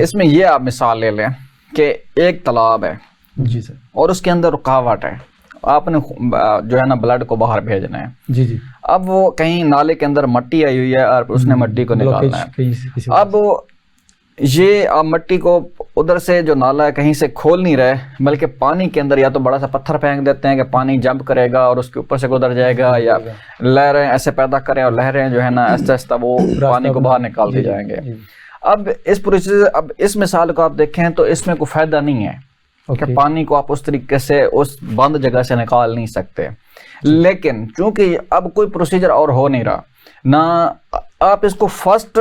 इसमें ये आप मिसाल ले लें कि एक तालाब है जी सर और उसके अंदर रुकावट है, आपने जो है ना ब्लड को बाहर भेजना है। जी जी। अब वो कहीं नाले के अंदर मट्टी आई हुई है और उसने मट्टी को निकालना है। अब ये आप मट्टी को उधर से जो नाला है कहीं से खोल नहीं रहे, बल्कि पानी के अंदर या तो बड़ा सा पत्थर फेंक देते हैं कि पानी जंप करेगा और उसके ऊपर से गुजर जाएगा, या लहरें ऐसे पैदा करें और लहरें जो है ना आहिस्ता आहिस्ता वो पानी को बाहर निकालते जाएंगे। अब इस प्रोसीजर, अब इस मिसाल को आप देखें तो इसमें कोई फायदा नहीं है कि पानी को आप उस तरीके से उस बंद जगह से निकाल नहीं सकते। लेकिन चूंकि अब कोई प्रोसीजर और हो नहीं रहा, ना आप इसको फर्स्ट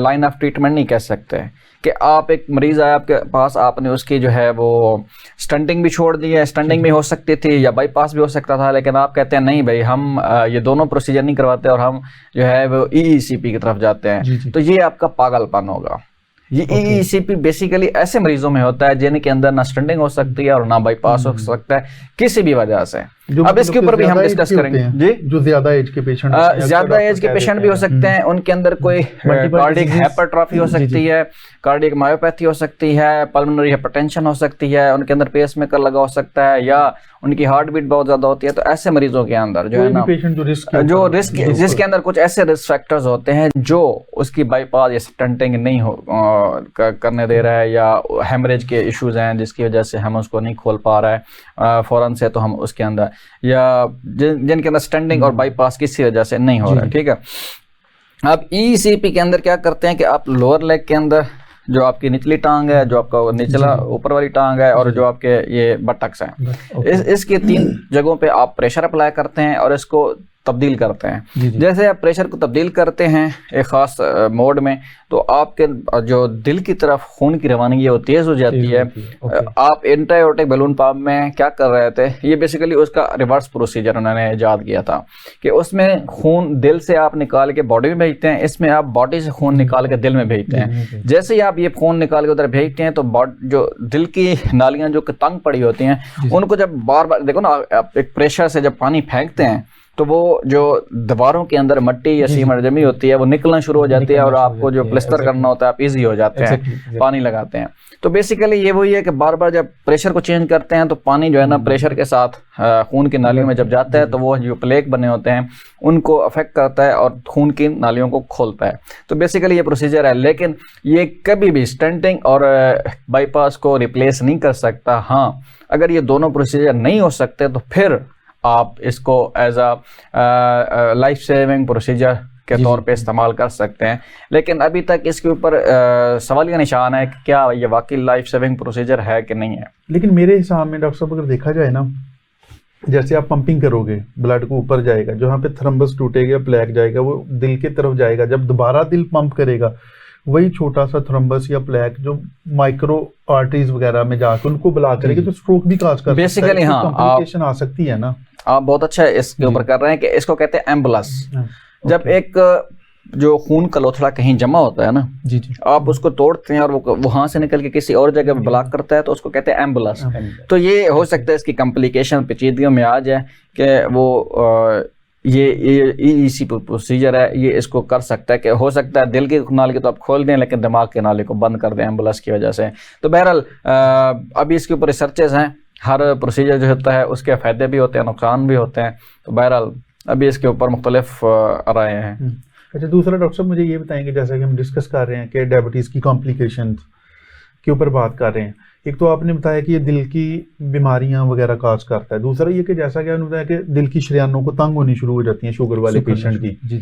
लाइन ऑफ ट्रीटमेंट नहीं कह सकते कि आप एक मरीज आया आपके पास, आपने उसकी जो है वो स्टंटिंग भी छोड़ दी है, स्टंटिंग भी हो सकती थी या बाईपास भी हो सकता था, लेकिन आप कहते हैं नहीं भाई हम ये दोनों प्रोसीजर नहीं करवाते और हम जो है वो EECP की तरफ जाते हैं। तो ये आपका पागलपन होगा। ये EECP बेसिकली ऐसे मरीजों में होता है जिनके अंदर ना स्टंटिंग हो सकती है और ना बाईपास हो सकता है किसी भी वजह से। अब इसके ऊपर भी हम डिस्कस करेंगे जी। जो ज्यादा एज के पेशेंट, ज्यादा एज के पेशेंट भी हो सकते हैं, उनके अंदर कोई कार्डियक हाइपरट्रॉफी हो सकती है, कार्डियक मायोपैथी हो सकती है, पल्मोनरी हाइपरटेंशन हो सकती है, उनके अंदर पेसमेकर लगा हो सकता है या उनकी हार्ट बीट बहुत ज्यादा होती है। तो ऐसे मरीजों के अंदर जो है ना जो रिस्क जिसके अंदर कुछ ऐसे रिस्क फैक्टर्स होते हैं जो उसकी बाईपास या स्टंटिंग नहीं करने दे रहा है या हेमरेज के इश्यूज हैं जिसकी वजह से हम उसको नहीं खोल पा रहा है फौरन से, तो हम उसके अंदर या जिनके अंदर स्टंटिंग और बाईपास किसी वजह से नहीं हो रहा है, ठीक है। अब EECP के अंदर क्या करते हैं कि आप लोअर लेग के अंदर जो आपकी निचली टांग है, जो आपका निचला ऊपर वाली टांग है और जो आपके ये बटक्स हैं, इसके 3 जगहों पे आप प्रेशर अप्लाई करते हैं और इसको तब्दील करते हैं। जैसे आप प्रेशर को तब्दील करते हैं एक खास मोड में, तो आपके जो दिल की तरफ खून की रवानगी है वो तेज हो जाती है। आप इंट्रायोटिक बलून पंप में क्या कर रहे थे, ये बेसिकली उसका रिवर्स प्रोसीजर उन्होंने इजाद किया था कि उसमें खून दिल से आप निकाल के बॉडी में भेजते हैं, इसमें आप बॉडी से खून निकाल के दिल में भेजते हैं। जैसे ही आप ये खून निकाल के उधर भेजते हैं तो जो दिल की नालियां जो तंग पड़ी होती हैं उनको जब बार बार देखो ना, आप एक प्रेशर से जब पानी फेंकते हैं तो वो जो दीवारों के अंदर मट्टी या सीमेंट जमी होती है वो निकलना शुरू हो जाती है और आपको जो प्लास्टर करना होता है आप इजी हो जाते हैं, पानी लगाते हैं। तो बेसिकली ये वही है कि बार बार जब प्रेशर को चेंज करते हैं तो पानी जो है ना प्रेशर के साथ खून की नालियों में जब जाता है तो वो जो प्लेक बने होते हैं उनको अफेक्ट करता है और खून की नालियों को खोलता है। तो बेसिकली ये प्रोसीजर है, लेकिन ये कभी भी स्टंटिंग और बाईपास को रिप्लेस नहीं कर सकता। हाँ, अगर ये दोनों प्रोसीजर नहीं हो सकते तो फिर आप इसको as a life saving procedure के तौर पे इस्तेमाल कर सकते हैं। लेकिन अभी तक इसके ऊपर सवालिया निशान है कि क्या ये वाकई लाइफ सेविंग प्रोसीजर है कि नहीं है। लेकिन मेरे हिसाब में डॉक्टर साहब अगर देखा जाए ना, जैसे आप पंपिंग करोगे ब्लड को ऊपर जाएगा, जहाँ पे थ्रम्बस टूटेगा प्लेक जाएगा वो दिल की तरफ जाएगा। जब दोबारा दिल पंप करेगा वही छोटा सा थ्रम्बस या प्लेक जो माइक्रो आर्टरीज वगैरह में जाकर उनको ब्लॉक करेगी तो स्ट्रोक भी काज कर बेसिकली हाँ कॉम्प्लिकेशन आ सकती है ना। आप बहुत अच्छा इसके ऊपर कर रहे हैं कि इसको कहते हैं एम्बुलस। जब एक जो खून का लोथड़ा कहीं जमा होता है ना जी, आप उसको तोड़ते हैं और वो वहां से निकल के किसी और जगह पे ब्लॉक करता है तो उसको कहते हैं एम्बुलस। तो ये हो सकता है इसकी कॉम्प्लिकेशन पेचीदगियों में आ जाए कि वो ये EECP प्रोसीजर है, ये इसको कर सकता है कि हो सकता है दिल की नाली को तो आप खोल दें लेकिन दिमाग के नाली को बंद कर दें एम्बुलेंस की वजह से। तो बहरहाल अभी इसके ऊपर रिसर्चेस हैं, हर प्रोसीजर जो होता है उसके फ़ायदे भी होते हैं नुकसान भी होते हैं। तो बहरहाल अभी इसके ऊपर मुख्तलिफ राय हैं। अच्छा, दूसरा डॉक्टर साहब मुझे ये बताएंगे, जैसा कि हम डिस्कस कर रहे हैं कि डायबिटीज़ की कॉम्प्लिकेशन के ऊपर बात कर रहे हैं, एक तो आपने बताया कि ये दिल की बीमारियां वगैरह काज करता है, दूसरा ये कि जैसा कि आपने बताया कि दिल की शरियानों को तंग होनी शुरू हो जाती हैं शुगर वाले पेशेंट की। जी।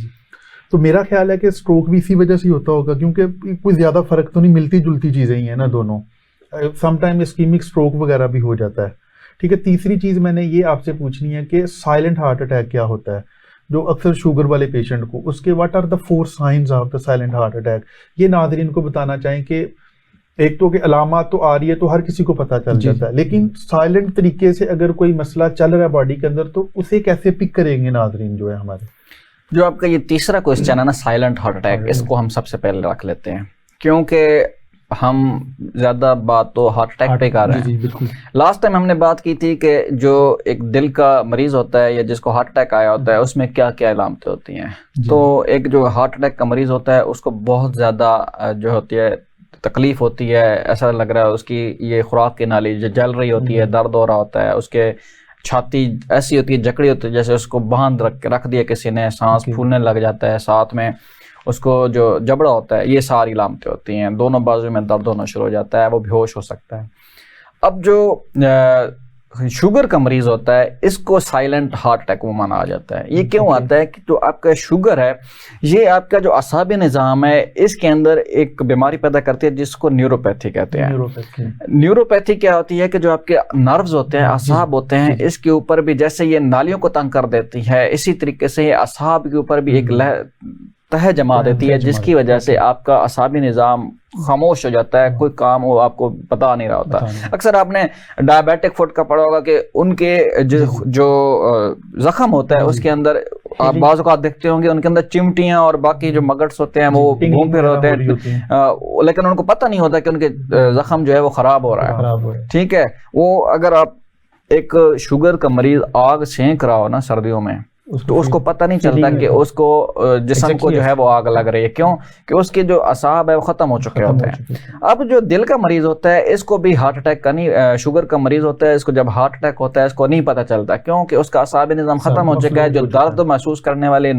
तो मेरा ख्याल है कि स्ट्रोक भी इसी वजह से होता होगा, क्योंकि कोई ज़्यादा फ़र्क तो नहीं, मिलती जुलती चीज़ें ही हैं ना दोनों। समटाइम इस्कीमिक स्ट्रोक वगैरह भी हो जाता है। ठीक है, तीसरी चीज़ मैंने ये आपसे पूछनी है कि साइलेंट हार्ट अटैक क्या होता है, जो अक्सर शुगर वाले पेशेंट को, उसके what are the 4 science of the silent heart attack, ये नाज़रीन को बताना चाहें कि एक तो कि अलामात तो आ रही है तो हर किसी को पता चल जाता है, लेकिन साइलेंट तरीके से अगर कोई मसला चल रहा है बॉडी के अंदर तो उसे कैसे पिक करेंगे नाज़रीन जो है हमारे। जो आपका ये तीसरा क्वेश्चन है ना साइलेंट हार्ट अटैक, इसको हम सबसे पहले रख लेते हैं क्योंकि हम ज्यादा बात तो हार्ट अटैक पे कर रहे हैं। लास्ट टाइम हमने बात की थी कि जो एक दिल का मरीज होता है या जिसको हार्ट अटैक आया होता है उसमें क्या क्या अलामतें होती हैं। तो एक जो हार्ट अटैक का मरीज होता है उसको बहुत ज्यादा जो होती है तकलीफ होती है, ऐसा लग रहा है उसकी ये खुराक की नाली जो जल रही होती है, दर्द हो रहा होता है, उसके छाती ऐसी होती है जकड़ी होती है जैसे उसको बांध रख दिया किसी ने, सांस फूलने लग जाता है, साथ में उसको जो जबड़ा होता है, ये सारी अलामतें होती हैं, दोनों बाजू में दर्द होना शुरू हो जाता है, वो बेहोश हो सकता है। अब जो शुगर का मरीज होता है इसको साइलेंट हार्ट अटैक वो माना जाता है। ये क्यों आता है कि जो आपका शुगर है ये आपका जो असाबी निज़ाम है इसके अंदर एक बीमारी पैदा करती है जिसको न्यूरोपैथी कहते हैं। न्यूरोपैथी क्या होती है कि जो आपके नर्व्स होते हैं, असाब होते हैं, इसके ऊपर भी जैसे ये नालियों को तंग कर देती है, इसी तरीके से ये असाब के ऊपर भी एक तह जमा देती है, जिसकी वजह से आपका असाबी निज़ाम खामोश हो जाता है, कोई काम वो आपको पता नहीं रहा होता। अक्सर आपने डायबिटिक फुट का पढ़ा होगा कि उनके जो जख्म होता है उसके अंदर आप बाज़ औक़ात देखते होंगे उनके अंदर चिमटियां और बाकी जो मगट्स होते हैं वो घूम फिर होते हैं, लेकिन उनको पता नहीं होता कि उनके जख्म जो है वो खराब हो रहा है। ठीक है, वो अगर आप एक शुगर का मरीज आग सेंक रहा हो ना सर्दियों में, तो उसको पता नहीं चलता कि उसको जिस्म को जो है वो आग लग रही है। क्यों? कि उसके जो असाब है वो खत्म हो चुके होते हैं। अब जो दिल का मरीज होता है इसको भी हार्ट अटैक का नहीं, शुगर का मरीज होता है, इसको जब हार्ट अटैक होता है इसको नहीं पता चलता, क्योंकि उसका असाब निज़ाम खत्म हो चुका है। जो दर्द महसूस करने वाले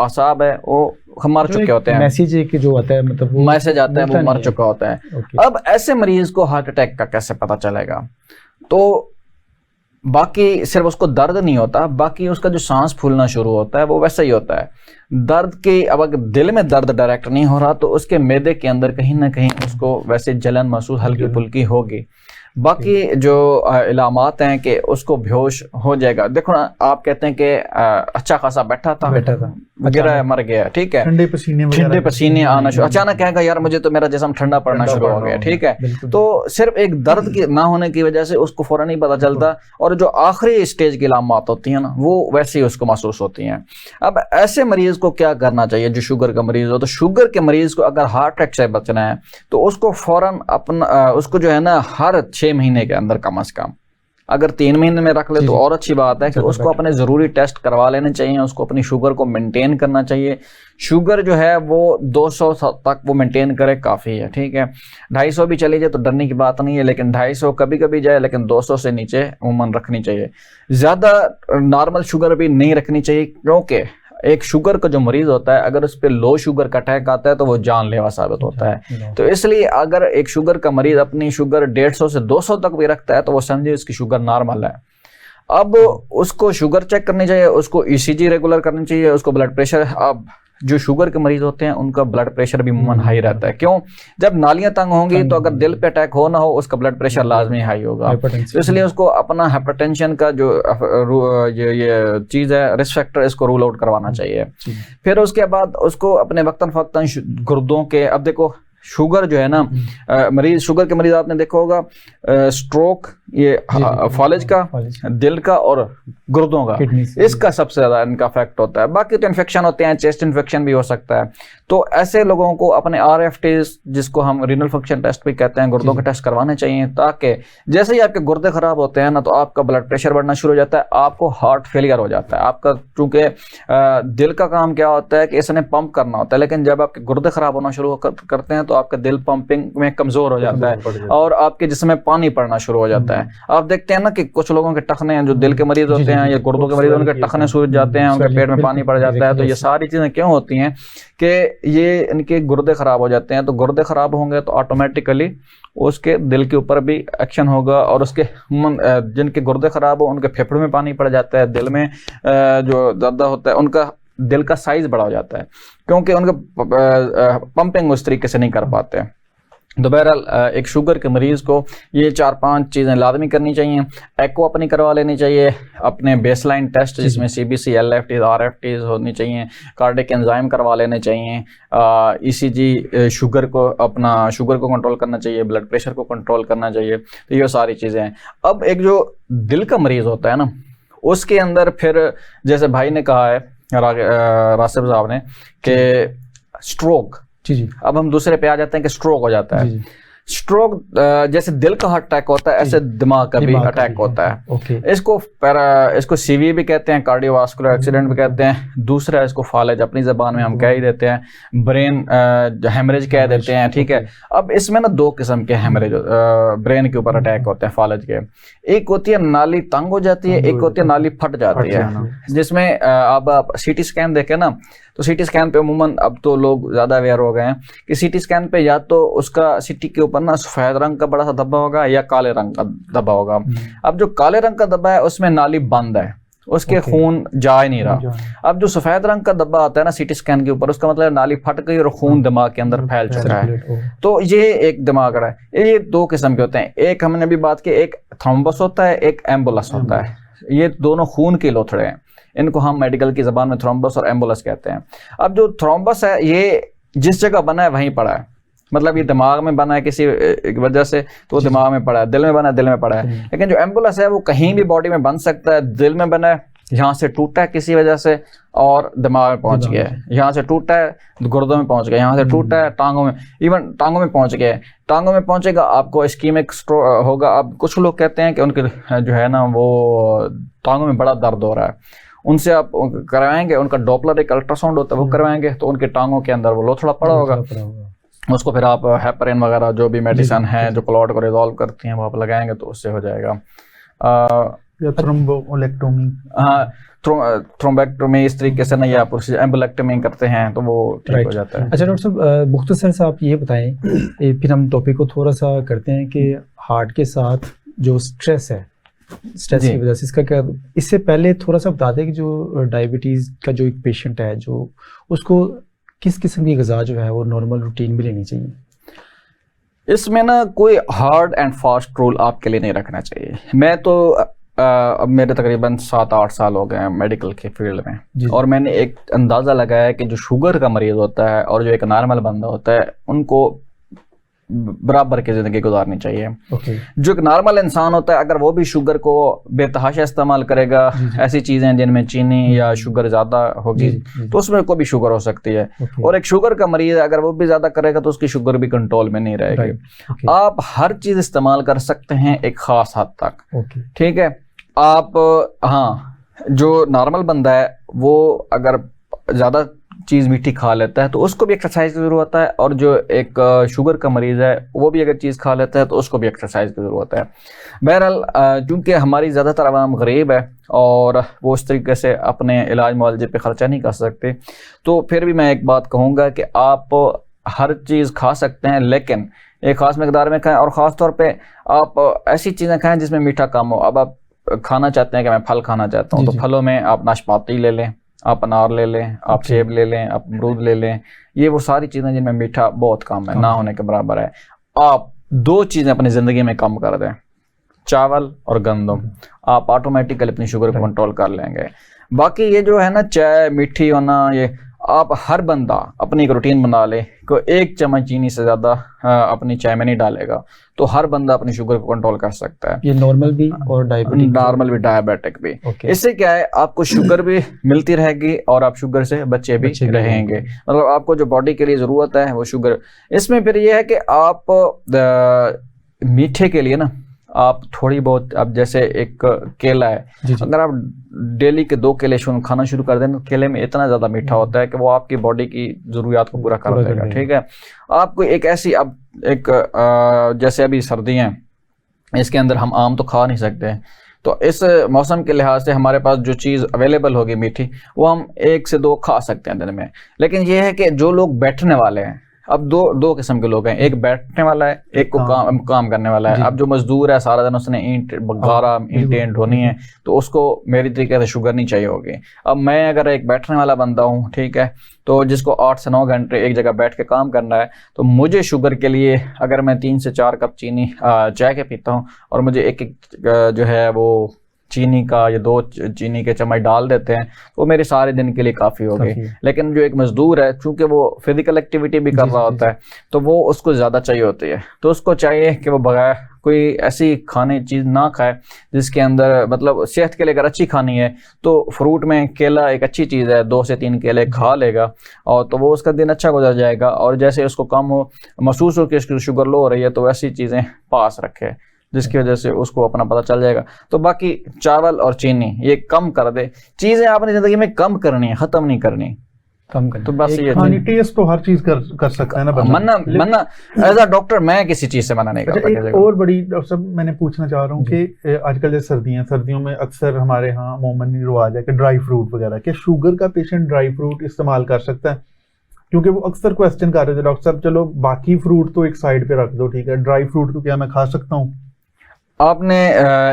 असाब है वो मर चुके होते हैं, मैसेज जो आता है मतलब मैसेज आता है वो मर चुका होता है। अब ऐसे मरीज को हार्ट अटैक का कैसे पता चलेगा? तो बाकी सिर्फ उसको दर्द नहीं होता, बाकी उसका जो सांस फूलना शुरू होता है वो वैसा ही होता है। दर्द के अब अगर दिल में दर्द डायरेक्ट नहीं हो रहा तो उसके मैदे के अंदर कहीं ना कहीं उसको वैसे जलन महसूस हल्की फुल्की होगी। बाकी जो इलामात हैं कि उसको बेहोश हो जाएगा। देखो ना, आप कहते हैं कि अच्छा खासा बैठा था गिरा है, मर गया, ठीक है, ठंडे पसीने आना शुरू, अचानक कहेगा यार मुझे तो मेरा जिस्म ठंडा पड़ना शुरू हो गया, ठीक है। तो सिर्फ एक दर्द की ना होने की वजह से उसको फौरन नहीं पता चलता, और जो आखिरी स्टेज की इलामात होती हैं ना वो वैसे ही उसको महसूस होती हैं। अब ऐसे मरीज को क्या करना चाहिए जो शुगर का मरीज हो? तो शुगर के मरीज को अगर हार्ट अटैक से बचना है तो उसको फौरन अपना उसको जो है ना हर 6 महीने के अंदर कम से कम, अगर 3 महीने में रख ले तो और अच्छी बात है कि उसको अपने ज़रूरी टेस्ट करवा लेने चाहिए, उसको अपनी शुगर को मेंटेन करना चाहिए। शुगर जो है वो 200 तक वो मेंटेन करे काफ़ी है, ठीक है। 250 भी चली जाए तो डरने की बात नहीं है, लेकिन 250 कभी कभी जाए, लेकिन 200 से नीचे उमूमन रखनी चाहिए। ज़्यादा नॉर्मल शुगर भी नहीं रखनी चाहिए, क्योंकि एक शुगर का जो मरीज होता है अगर उस पर लो शुगर का अटैक आता है तो वो जानलेवा साबित होता है। तो इसलिए अगर एक शुगर का मरीज अपनी शुगर 150 से 200 तक भी रखता है तो वो समझे उसकी शुगर नॉर्मल है। अब उसको शुगर चेक करनी चाहिए, उसको ईसीजी रेगुलर करनी चाहिए, उसको ब्लड प्रेशर। अब जो शुगर के मरीज होते हैं उनका ब्लड प्रेशर भी मुमन हाई रहता है। क्यों? जब नालियां तंग होंगी तो अगर दिल पे अटैक हो ना हो उसका ब्लड प्रेशर लाजमी हाई होगा। तो इसलिए उसको अपना हाइपरटेंशन का जो ये चीज़ है रिस्क फैक्टर, इसको रूल आउट करवाना चाहिए। फिर उसके बाद उसको अपने वक्तन फक्तन गुर्दों के, अब देखो शुगर जो है ना मरीज, शुगर के मरीज आपने देखा होगा स्ट्रोक, ये फॉलेज का, दिल का और गुर्दों का, इसका सबसे ज्यादा इनका इफेक्ट होता है। बाकी तो इन्फेक्शन होते हैं, चेस्ट इन्फेक्शन भी हो सकता है। तो ऐसे लोगों को अपने RFTs, जिसको हम रीनल फंक्शन टेस्ट भी कहते हैं, गुर्दों के टेस्ट करवाने चाहिए, ताकि जैसे ही आपके गुर्दे खराब होते हैं ना तो आपका ब्लड प्रेशर बढ़ना शुरू हो जाता है, आपको हार्ट फेलियर हो जाता है आपका। चूंकि दिल का काम क्या होता है कि इसने पंप करना होता है, लेकिन जब आपके गुर्दे खराब होना शुरू करते हैं तो आपका दिल पंपिंग में कमजोर हो जाता है और आपके जिस्म में पानी पड़ना शुरू हो जाता है। आप देखते हैं ना कि कुछ लोगों के टखने हैं, जो दिल के मरीज होते हैं या गुर्दों के मरीज, उनके टखने सूज जाते हैं, उनके पेट में पानी पड़ जाता है। तो ये सारी चीजें क्यों होती हैं कि ये इनके गुर्दे खराब हो जाते हैं। तो गुर्दे खराब होंगे तो ऑटोमेटिकली उसके दिल के ऊपर भी एक्शन होगा, और उसके जिनके गुर्दे खराब हो उनके फेफड़ों में पानी पड़ जाता है, दिल में जो ज्यादा होता है उनका दिल का साइज बड़ा हो जाता है, क्योंकि उनका पंपिंग उस तरीके से नहीं कर पाते। तो बहरहाल एक शुगर के मरीज़ को ये 4-5 चीज़ें लाजमी करनी चाहिए। एको अपनी करवा लेनी चाहिए, अपने बेसलाइन टेस्ट जिसमें CBC, LFTs, RFTs होनी चाहिए, कार्डिक एंजाइम करवा लेने चाहिए, ECG शुगर को, अपना शुगर को कंट्रोल करना चाहिए, ब्लड प्रेशर को कंट्रोल करना चाहिए। तो ये सारी चीज़ें हैं। अब एक जो दिल का मरीज़ होता है ना, उसके अंदर फिर जैसे भाई ने कहा है, रासिब साहब ने, कि स्ट्रोक। जी। अब हम दूसरे पे आ जाते हैं कि स्ट्रोक हो जाता है। स्ट्रोक जैसे दिल का हार्ट अटैक होता है, ऐसे दिमाग का भी अटैक होता है। इसको CV भी कहते हैं, कार्डियोवास्कुलर एक्सीडेंट भी कहते हैं। दूसरा इसको फालेज, अपनी जबान में हम कह ही देते हैं, ब्रेन हेमरेज कह देते हैं, ठीक है। अब इसमें ना 2 किस्म के हेमरेज ब्रेन के ऊपर अटैक होते हैं फालेज के। एक होती है नाली तंग हो जाती है, एक होती है नाली फट जाती है, जिसमें अब आप CT स्कैन देखें ना तो CT स्कैन पे अमूमन अब तो लोग ज़्यादा अवेयर हो गए हैं कि CT स्कैन पे या तो उसका CT के ऊपर ना सफ़ेद रंग का बड़ा सा धब्बा होगा या काले रंग का धब्बा होगा। अब जो काले रंग का धब्बा है उसमें नाली बंद है, उसके खून जा ही नहीं रहा। अब जो सफ़ेद रंग का धब्बा आता है ना CT स्कैन के ऊपर, उसका मतलब नाली फट गई और खून दिमाग के अंदर फैल चुका है। तो ये एक दिमाग है। ये 2 किस्म के होते हैं। एक हमने अभी बात की, एक थ्रोम्बस होता है, एक एम्बुलस होता है। ये दोनों खून के लोथड़े हैं, इनको हम मेडिकल की ज़बान में थ्रोम्बस और एम्बुलस कहते हैं। अब जो थ्रोम्बस है ये जिस जगह बना है वहीं पड़ा है, मतलब ये दिमाग में बना है किसी वजह से तो वो दिमाग में पड़ा है, दिल में बना है दिल में पड़ा है। लेकिन जो एम्बुलस है वो कहीं भी बॉडी में बन सकता है, दिल में बना है, यहाँ से टूटा है किसी वजह से और दिमाग में पहुंच गया है, यहाँ से टूटा है गुर्दों में पहुंच गया, यहाँ से टूटा है टांगों में, इवन टांगों में पहुंच गया है, टांगों में पहुंचेगा आपको इस्कीमिक स्ट्रोक होगा। अब कुछ लोग कहते हैं कि उनके जो है ना वो टांगों में बड़ा दर्द हो रहा है, उनसे आप करवाएंगे, उनका डॉपलर एक अल्ट्रासाउंड होता है वो करवाएंगे तो उनके टांगों के अंदर वो लोथड़ा पड़ा होगा, उसको फिर आप हेपरिन वगैरह जो भी मेडिसिन है जो क्लॉट को रिजॉल्व करती हैं वो आप लगाएंगे तो उससे हो जाएगा। या थ्रोम्बोलेक्टोमी, हाँ थ्रोम्बेक्टोमी इस तरीके से नहीं, आप एम्बुलेक्टोमी करते हैं तो वो ठीक हो जाता है। अच्छा डॉक्टर साहब, मुख्तसर से आप ये बताएं, फिर हम टॉपिक को थोड़ा सा करते हैं कि हार्ट के साथ जो स्ट्रेस है, स्ट्रेस की वजह से इसका क्या, इससे पहले थोड़ा सा बता दें कि जो डायबिटीज़ का जो एक पेशेंट है जो उसको किस किस्म की ग़िज़ा जो है वो नॉर्मल रूटीन में लेनी चाहिए। इसमें ना कोई हार्ड एंड फास्ट रूल आपके लिए नहीं रखना चाहिए। मैं तो अब मेरे तकरीबन 7-8 साल हो गए हैं मेडिकल के फील्ड में और मैंने एक अंदाज़ा लगाया है कि जो शुगर का मरीज़ होता है और जो एक नॉर्मल बंदा होता है उनको बराबर की ज़िंदगी गुजारनी चाहिए। जो एक नॉर्मल इंसान होता है अगर वो भी शुगर को बेतहाशा इस्तेमाल करेगा, ऐसी चीज़ें जिनमें चीनी या शुगर ज़्यादा होगी तो उसमें कोई भी शुगर हो सकती है। और एक शुगर का मरीज़ अगर वो भी ज़्यादा करेगा तो उसकी शुगर भी कंट्रोल में नहीं रहेगी। आप हर चीज़ इस्तेमाल कर सकते हैं एक ख़ास हद तक, ठीक है। आप हाँ, जो नॉर्मल बंदा है वो अगर ज़्यादा चीज़ मीठी खा लेता है तो उसको भी एक्सरसाइज की ज़रूरत है, और जो एक शुगर का मरीज़ है वो भी अगर चीज़ खा लेता है तो उसको भी एक्सरसाइज की ज़रूरत है। बहरहाल चूँकि हमारी ज़्यादातर आवाम गरीब है और वो उस तरीके से अपने इलाज मुआलजे पे ख़र्चा नहीं कर सकते, तो फिर भी मैं एक बात कहूँगा कि आप हर चीज़ खा सकते हैं लेकिन एक ख़ास मकदार में खाएँ, और ख़ास तौर पर आप ऐसी चीज़ें खाएँ जिसमें मीठा कम हो। अब आप खाना चाहते हैं कि मैं फल खाना चाहता हूँ तो फलों में आप नाशपाती ले लें, आप अनार ले लें, आप सेब ले लें, आप अमरूद ले लें, ये वो सारी चीज़ें जिनमें मीठा बहुत कम है, ना होने के बराबर है। आप 2 चीज़ें अपनी ज़िंदगी में कम कर दें, चावल और गंदम, आप ऑटोमेटिकली अपनी शुगर को कंट्रोल कर लेंगे। बाकी ये जो है ना चाय मीठी होना, ये आप हर बंदा अपनी एक रूटीन बना ले को 1 चम्मच चीनी से ज़्यादा अपनी चाय में नहीं डालेगा तो हर बंदा अपनी शुगर को कंट्रोल कर सकता है। ये नॉर्मल भी और डायबिटिक, नॉर्मल भी डायबिटिक भी। इससे क्या है, आपको शुगर भी मिलती रहेगी और आप शुगर से बचे भी रहेंगे। मतलब आपको जो बॉडी के लिए ज़रूरत है वो शुगर। इसमें फिर ये है कि आप मीठे के लिए ना आप थोड़ी बहुत, अब जैसे एक केला है, अगर आप डेली के 2 केले खाना शुरू कर दें तो केले में इतना ज़्यादा मीठा होता है कि वो आपकी बॉडी की ज़रूरियात को पूरा कर देगा, ठीक है। आपको एक ऐसी, अब एक जैसे अभी सर्दियाँ हैं, इसके अंदर हम आम तो खा नहीं सकते, तो इस मौसम के लिहाज से हमारे पास जो चीज़ अवेलेबल होगी मीठी वो हम 1 से 2 खा सकते हैं दिन में। लेकिन ये है कि जो लोग बैठने वाले हैं, अब दो किस्म के लोग हैं, एक बैठने वाला है, एक को काम करने वाला है। अब जो मजदूर है सारा दिन उसने ईंटें ढोनी है तो उसको मेरी तरीके से शुगर नहीं चाहिए होगी। अब मैं अगर एक बैठने वाला बंदा हूँ, ठीक है, तो जिसको 8 से 9 घंटे एक जगह बैठ के काम करना है, तो मुझे शुगर के लिए अगर मैं 3 से 4 कप चीनी चाय के पीता हूँ और मुझे एक जो है वो चीनी का या 2 चीनी के चम्मच डाल देते हैं तो मेरे सारे दिन के लिए काफ़ी हो गई। लेकिन जो एक मजदूर है, चूंकि वो फिजिकल एक्टिविटी भी कर रहा होता है तो वो उसको ज़्यादा चाहिए होती है, तो उसको चाहिए कि वो बगैर कोई ऐसी खाने चीज़ ना खाए जिसके अंदर, मतलब सेहत के लिए अगर अच्छी खानी है तो फ्रूट में केला एक अच्छी चीज़ है, 2 से 3 केले खा लेगा और तो वो उसका दिन अच्छा गुजर जाएगा। और जैसे उसको कम हो महसूस हो कि उसकी शुगर लो हो रही है तो वैसी चीज़ें पास रखे जिसकी वजह से उसको अपना पता चल जाएगा। तो बाकी चावल और चीनी ये कम कर दे। चीज़ें आपने ज़िंदगी में कम करनी है, ख़त्म नहीं करनी, कम करनी। तो बस ये खानी टेस्ट तो हर चीज़ कर सकता है ना, मना एज अ डॉक्टर मैं किसी चीज़ से मना नहीं करता। एक और बड़ी डॉक्टर साहब मैंने पूछना चाह रहा हूँ कि आजकल जैसे सर्दियों में अक्सर हमारे यहाँ अमूमन रिवाज है कि ड्राई फ्रूट वगैरह, कि शुगर का पेशेंट ड्राई फ्रूट इस्तेमाल कर सकता है? क्योंकि वो अक्सर क्वेश्चन कर रहे थे, डॉक्टर साहब चलो बाकी फ्रूट तो एक साइड पे रख दो, ठीक है, ड्राई फ्रूट तो क्या मैं खा सकता हूँ? आपने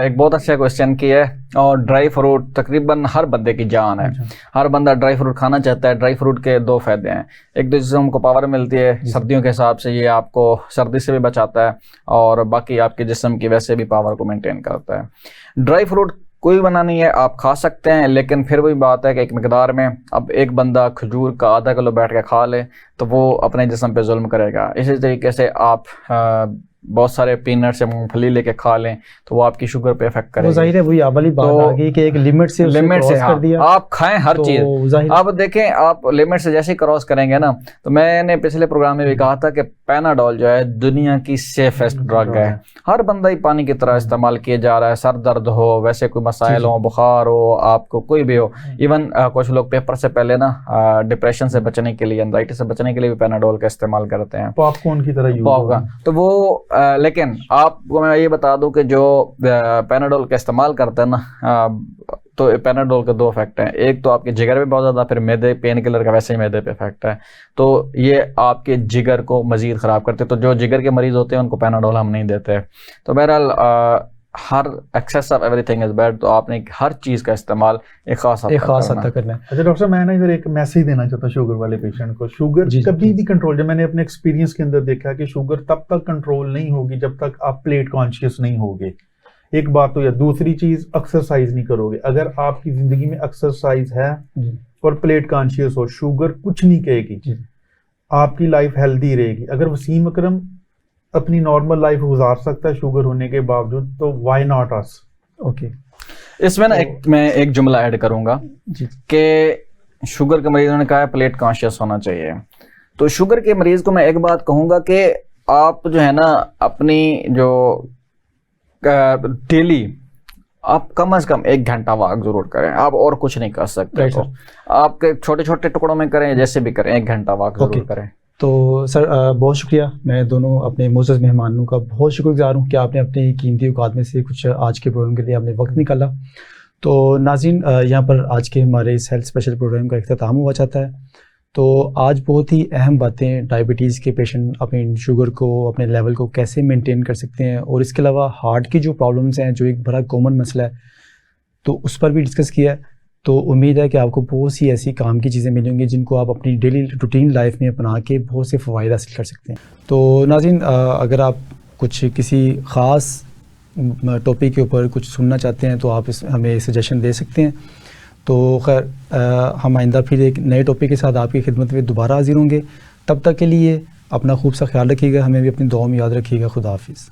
एक बहुत अच्छा क्वेश्चन किया है। और ड्राई फ्रूट तकरीबन हर बंदे की जान है, हर बंदा ड्राई फ्रूट खाना चाहता है। ड्राई फ्रूट के 2 फ़ायदे हैं, एक तो जिससे हमको पावर मिलती है सर्दियों के हिसाब से, ये आपको सर्दी से भी बचाता है और बाकी आपके जिस्म की वैसे भी पावर को मेंटेन करता है। ड्राई फ्रूट कोई मना नहीं है, आप खा सकते हैं, लेकिन फिर वही बात है कि एक मिकदार में। अब एक बंदा खजूर का आधा किलो बैठ के खा ले तो वो अपने जिस्म पे जुल्म करेगा। इसी तरीके से आप बहुत सारे पीनट्स या मूंगफली लेके खा लें तो वो आपकी शुगर पे इफेक्ट करेगा। वो जाहिर है वही वाली बात तो आ गई कि एक लिमिट से क्रॉस कर दिया। आप खाएं हर तो चीज। जाहिर अब देखें, आप लिमिट से जैसे ही क्रॉस करेंगे ना, तो मैंने पिछले प्रोग्राम में भी कहा था कि पैनाडोल जो है दुनिया की सेफेस्ट ड्रग है। हर बंदा ही पानी की तरह इस्तेमाल किया जा रहा है। सर दर्द हो, वैसे कोई मसाइल हो, बुखार हो, आपको कोई भी हो, इवन कुछ लोग पेपर से पहले ना डिप्रेशन से बचने के लिए, एंजाइटी से बचने के लिए भी पैनाडोल का इस्तेमाल करते हैं, पॉपकॉर्न की तरह यूज होगा। तो वो लेकिन आपको मैं ये बता दूं कि जो पैनाडोल का इस्तेमाल करते हैं ना, तो पैनाडोल के दो इफेक्ट हैं। एक तो आपके जिगर पे बहुत ज़्यादा, फिर मैदे, पेन किलर का वैसे ही मैदे पे इफेक्ट है, तो ये आपके जिगर को मजीद ख़राब करते हैं। तो जो जिगर के मरीज़ होते हैं उनको पैनाडोल हम नहीं देते। तो बहरहाल हर excess of everything is bad. तो आपने हर चीज़ का इस्तेमाल एक खास हद तक करना है। अच्छा डॉक्टर साहब, मैं ना इधर एक मैसेज देना चाहता हूँ शुगर वाले पेशेंट को। शुगर कभी भी कंट्रोल, जब मैंने अपने एक्सपीरियंस के अंदर देखा कि शुगर तब तक कंट्रोल नहीं होगी जब तक आप प्लेट कॉन्शियस नहीं होगे। एक बात तो, या दूसरी चीज एक्सरसाइज नहीं करोगे। अगर आपकी जिंदगी में एक्सरसाइज है और प्लेट कॉन्शियस हो, शुगर कुछ नहीं कहेगी, आपकी लाइफ हेल्दी रहेगी। अगर वसीम अकरम अपनी नॉर्मल लाइफ गुजार सकता है शुगर होने के बावजूद, तो व्हाई नॉट अस। ओके, इसमें ना मैं एक जुमला ऐड करूंगा कि शुगर के मरीजों ने कहा है प्लेट कॉन्शियस होना चाहिए। तो शुगर के मरीज को मैं एक बात कहूंगा कि आप जो है ना, अपनी जो डेली आप कम से कम 1 घंटा वॉक जरूर करें। आप और कुछ नहीं कर सकते, तो आपके छोटे छोटे टुकड़ों में करें, जैसे भी करें, 1 घंटा वॉक जरूर करें। तो सर बहुत शुक्रिया, मैं दोनों अपने मोअज़्ज़ज़ मेहमानों का बहुत शुक्रगुजार हूँ कि आपने अपनी कीमती औकात में से कुछ आज के प्रोग्राम के लिए आपने वक्त निकाला। तो नाज़रीन, यहाँ पर आज के हमारे इस हेल्थ स्पेशल प्रोग्राम का इख्तिताम हुआ चाहता है। तो आज बहुत ही अहम बातें, डायबिटीज़ के पेशेंट अपनी शुगर को, अपने लेवल को कैसे मेंटेन कर सकते हैं, और इसके अलावा हार्ट की जो प्रॉब्लम्स हैं, जो एक बड़ा कॉमन मसला है, तो उस पर भी डिस्कस किया है। तो उम्मीद है कि आपको बहुत सी ऐसी काम की चीज़ें मिलेंगी जिनको आप अपनी डेली रूटीन लाइफ में अपना के बहुत से फ़वाइद हासिल कर सकते हैं। तो नाज़रीन, अगर आप कुछ किसी ख़ास टॉपिक के ऊपर कुछ सुनना चाहते हैं तो आप हमें सजेशन दे सकते हैं। तो खैर, हम आइंदा फिर एक नए टॉपिक के साथ आपकी खिदमत में दोबारा हाजिर होंगे। तब तक के लिए अपना खूब सा ख्याल रखिएगा, हमें भी अपनी दुआ में याद रखिएगा। खुदा हाफिज़।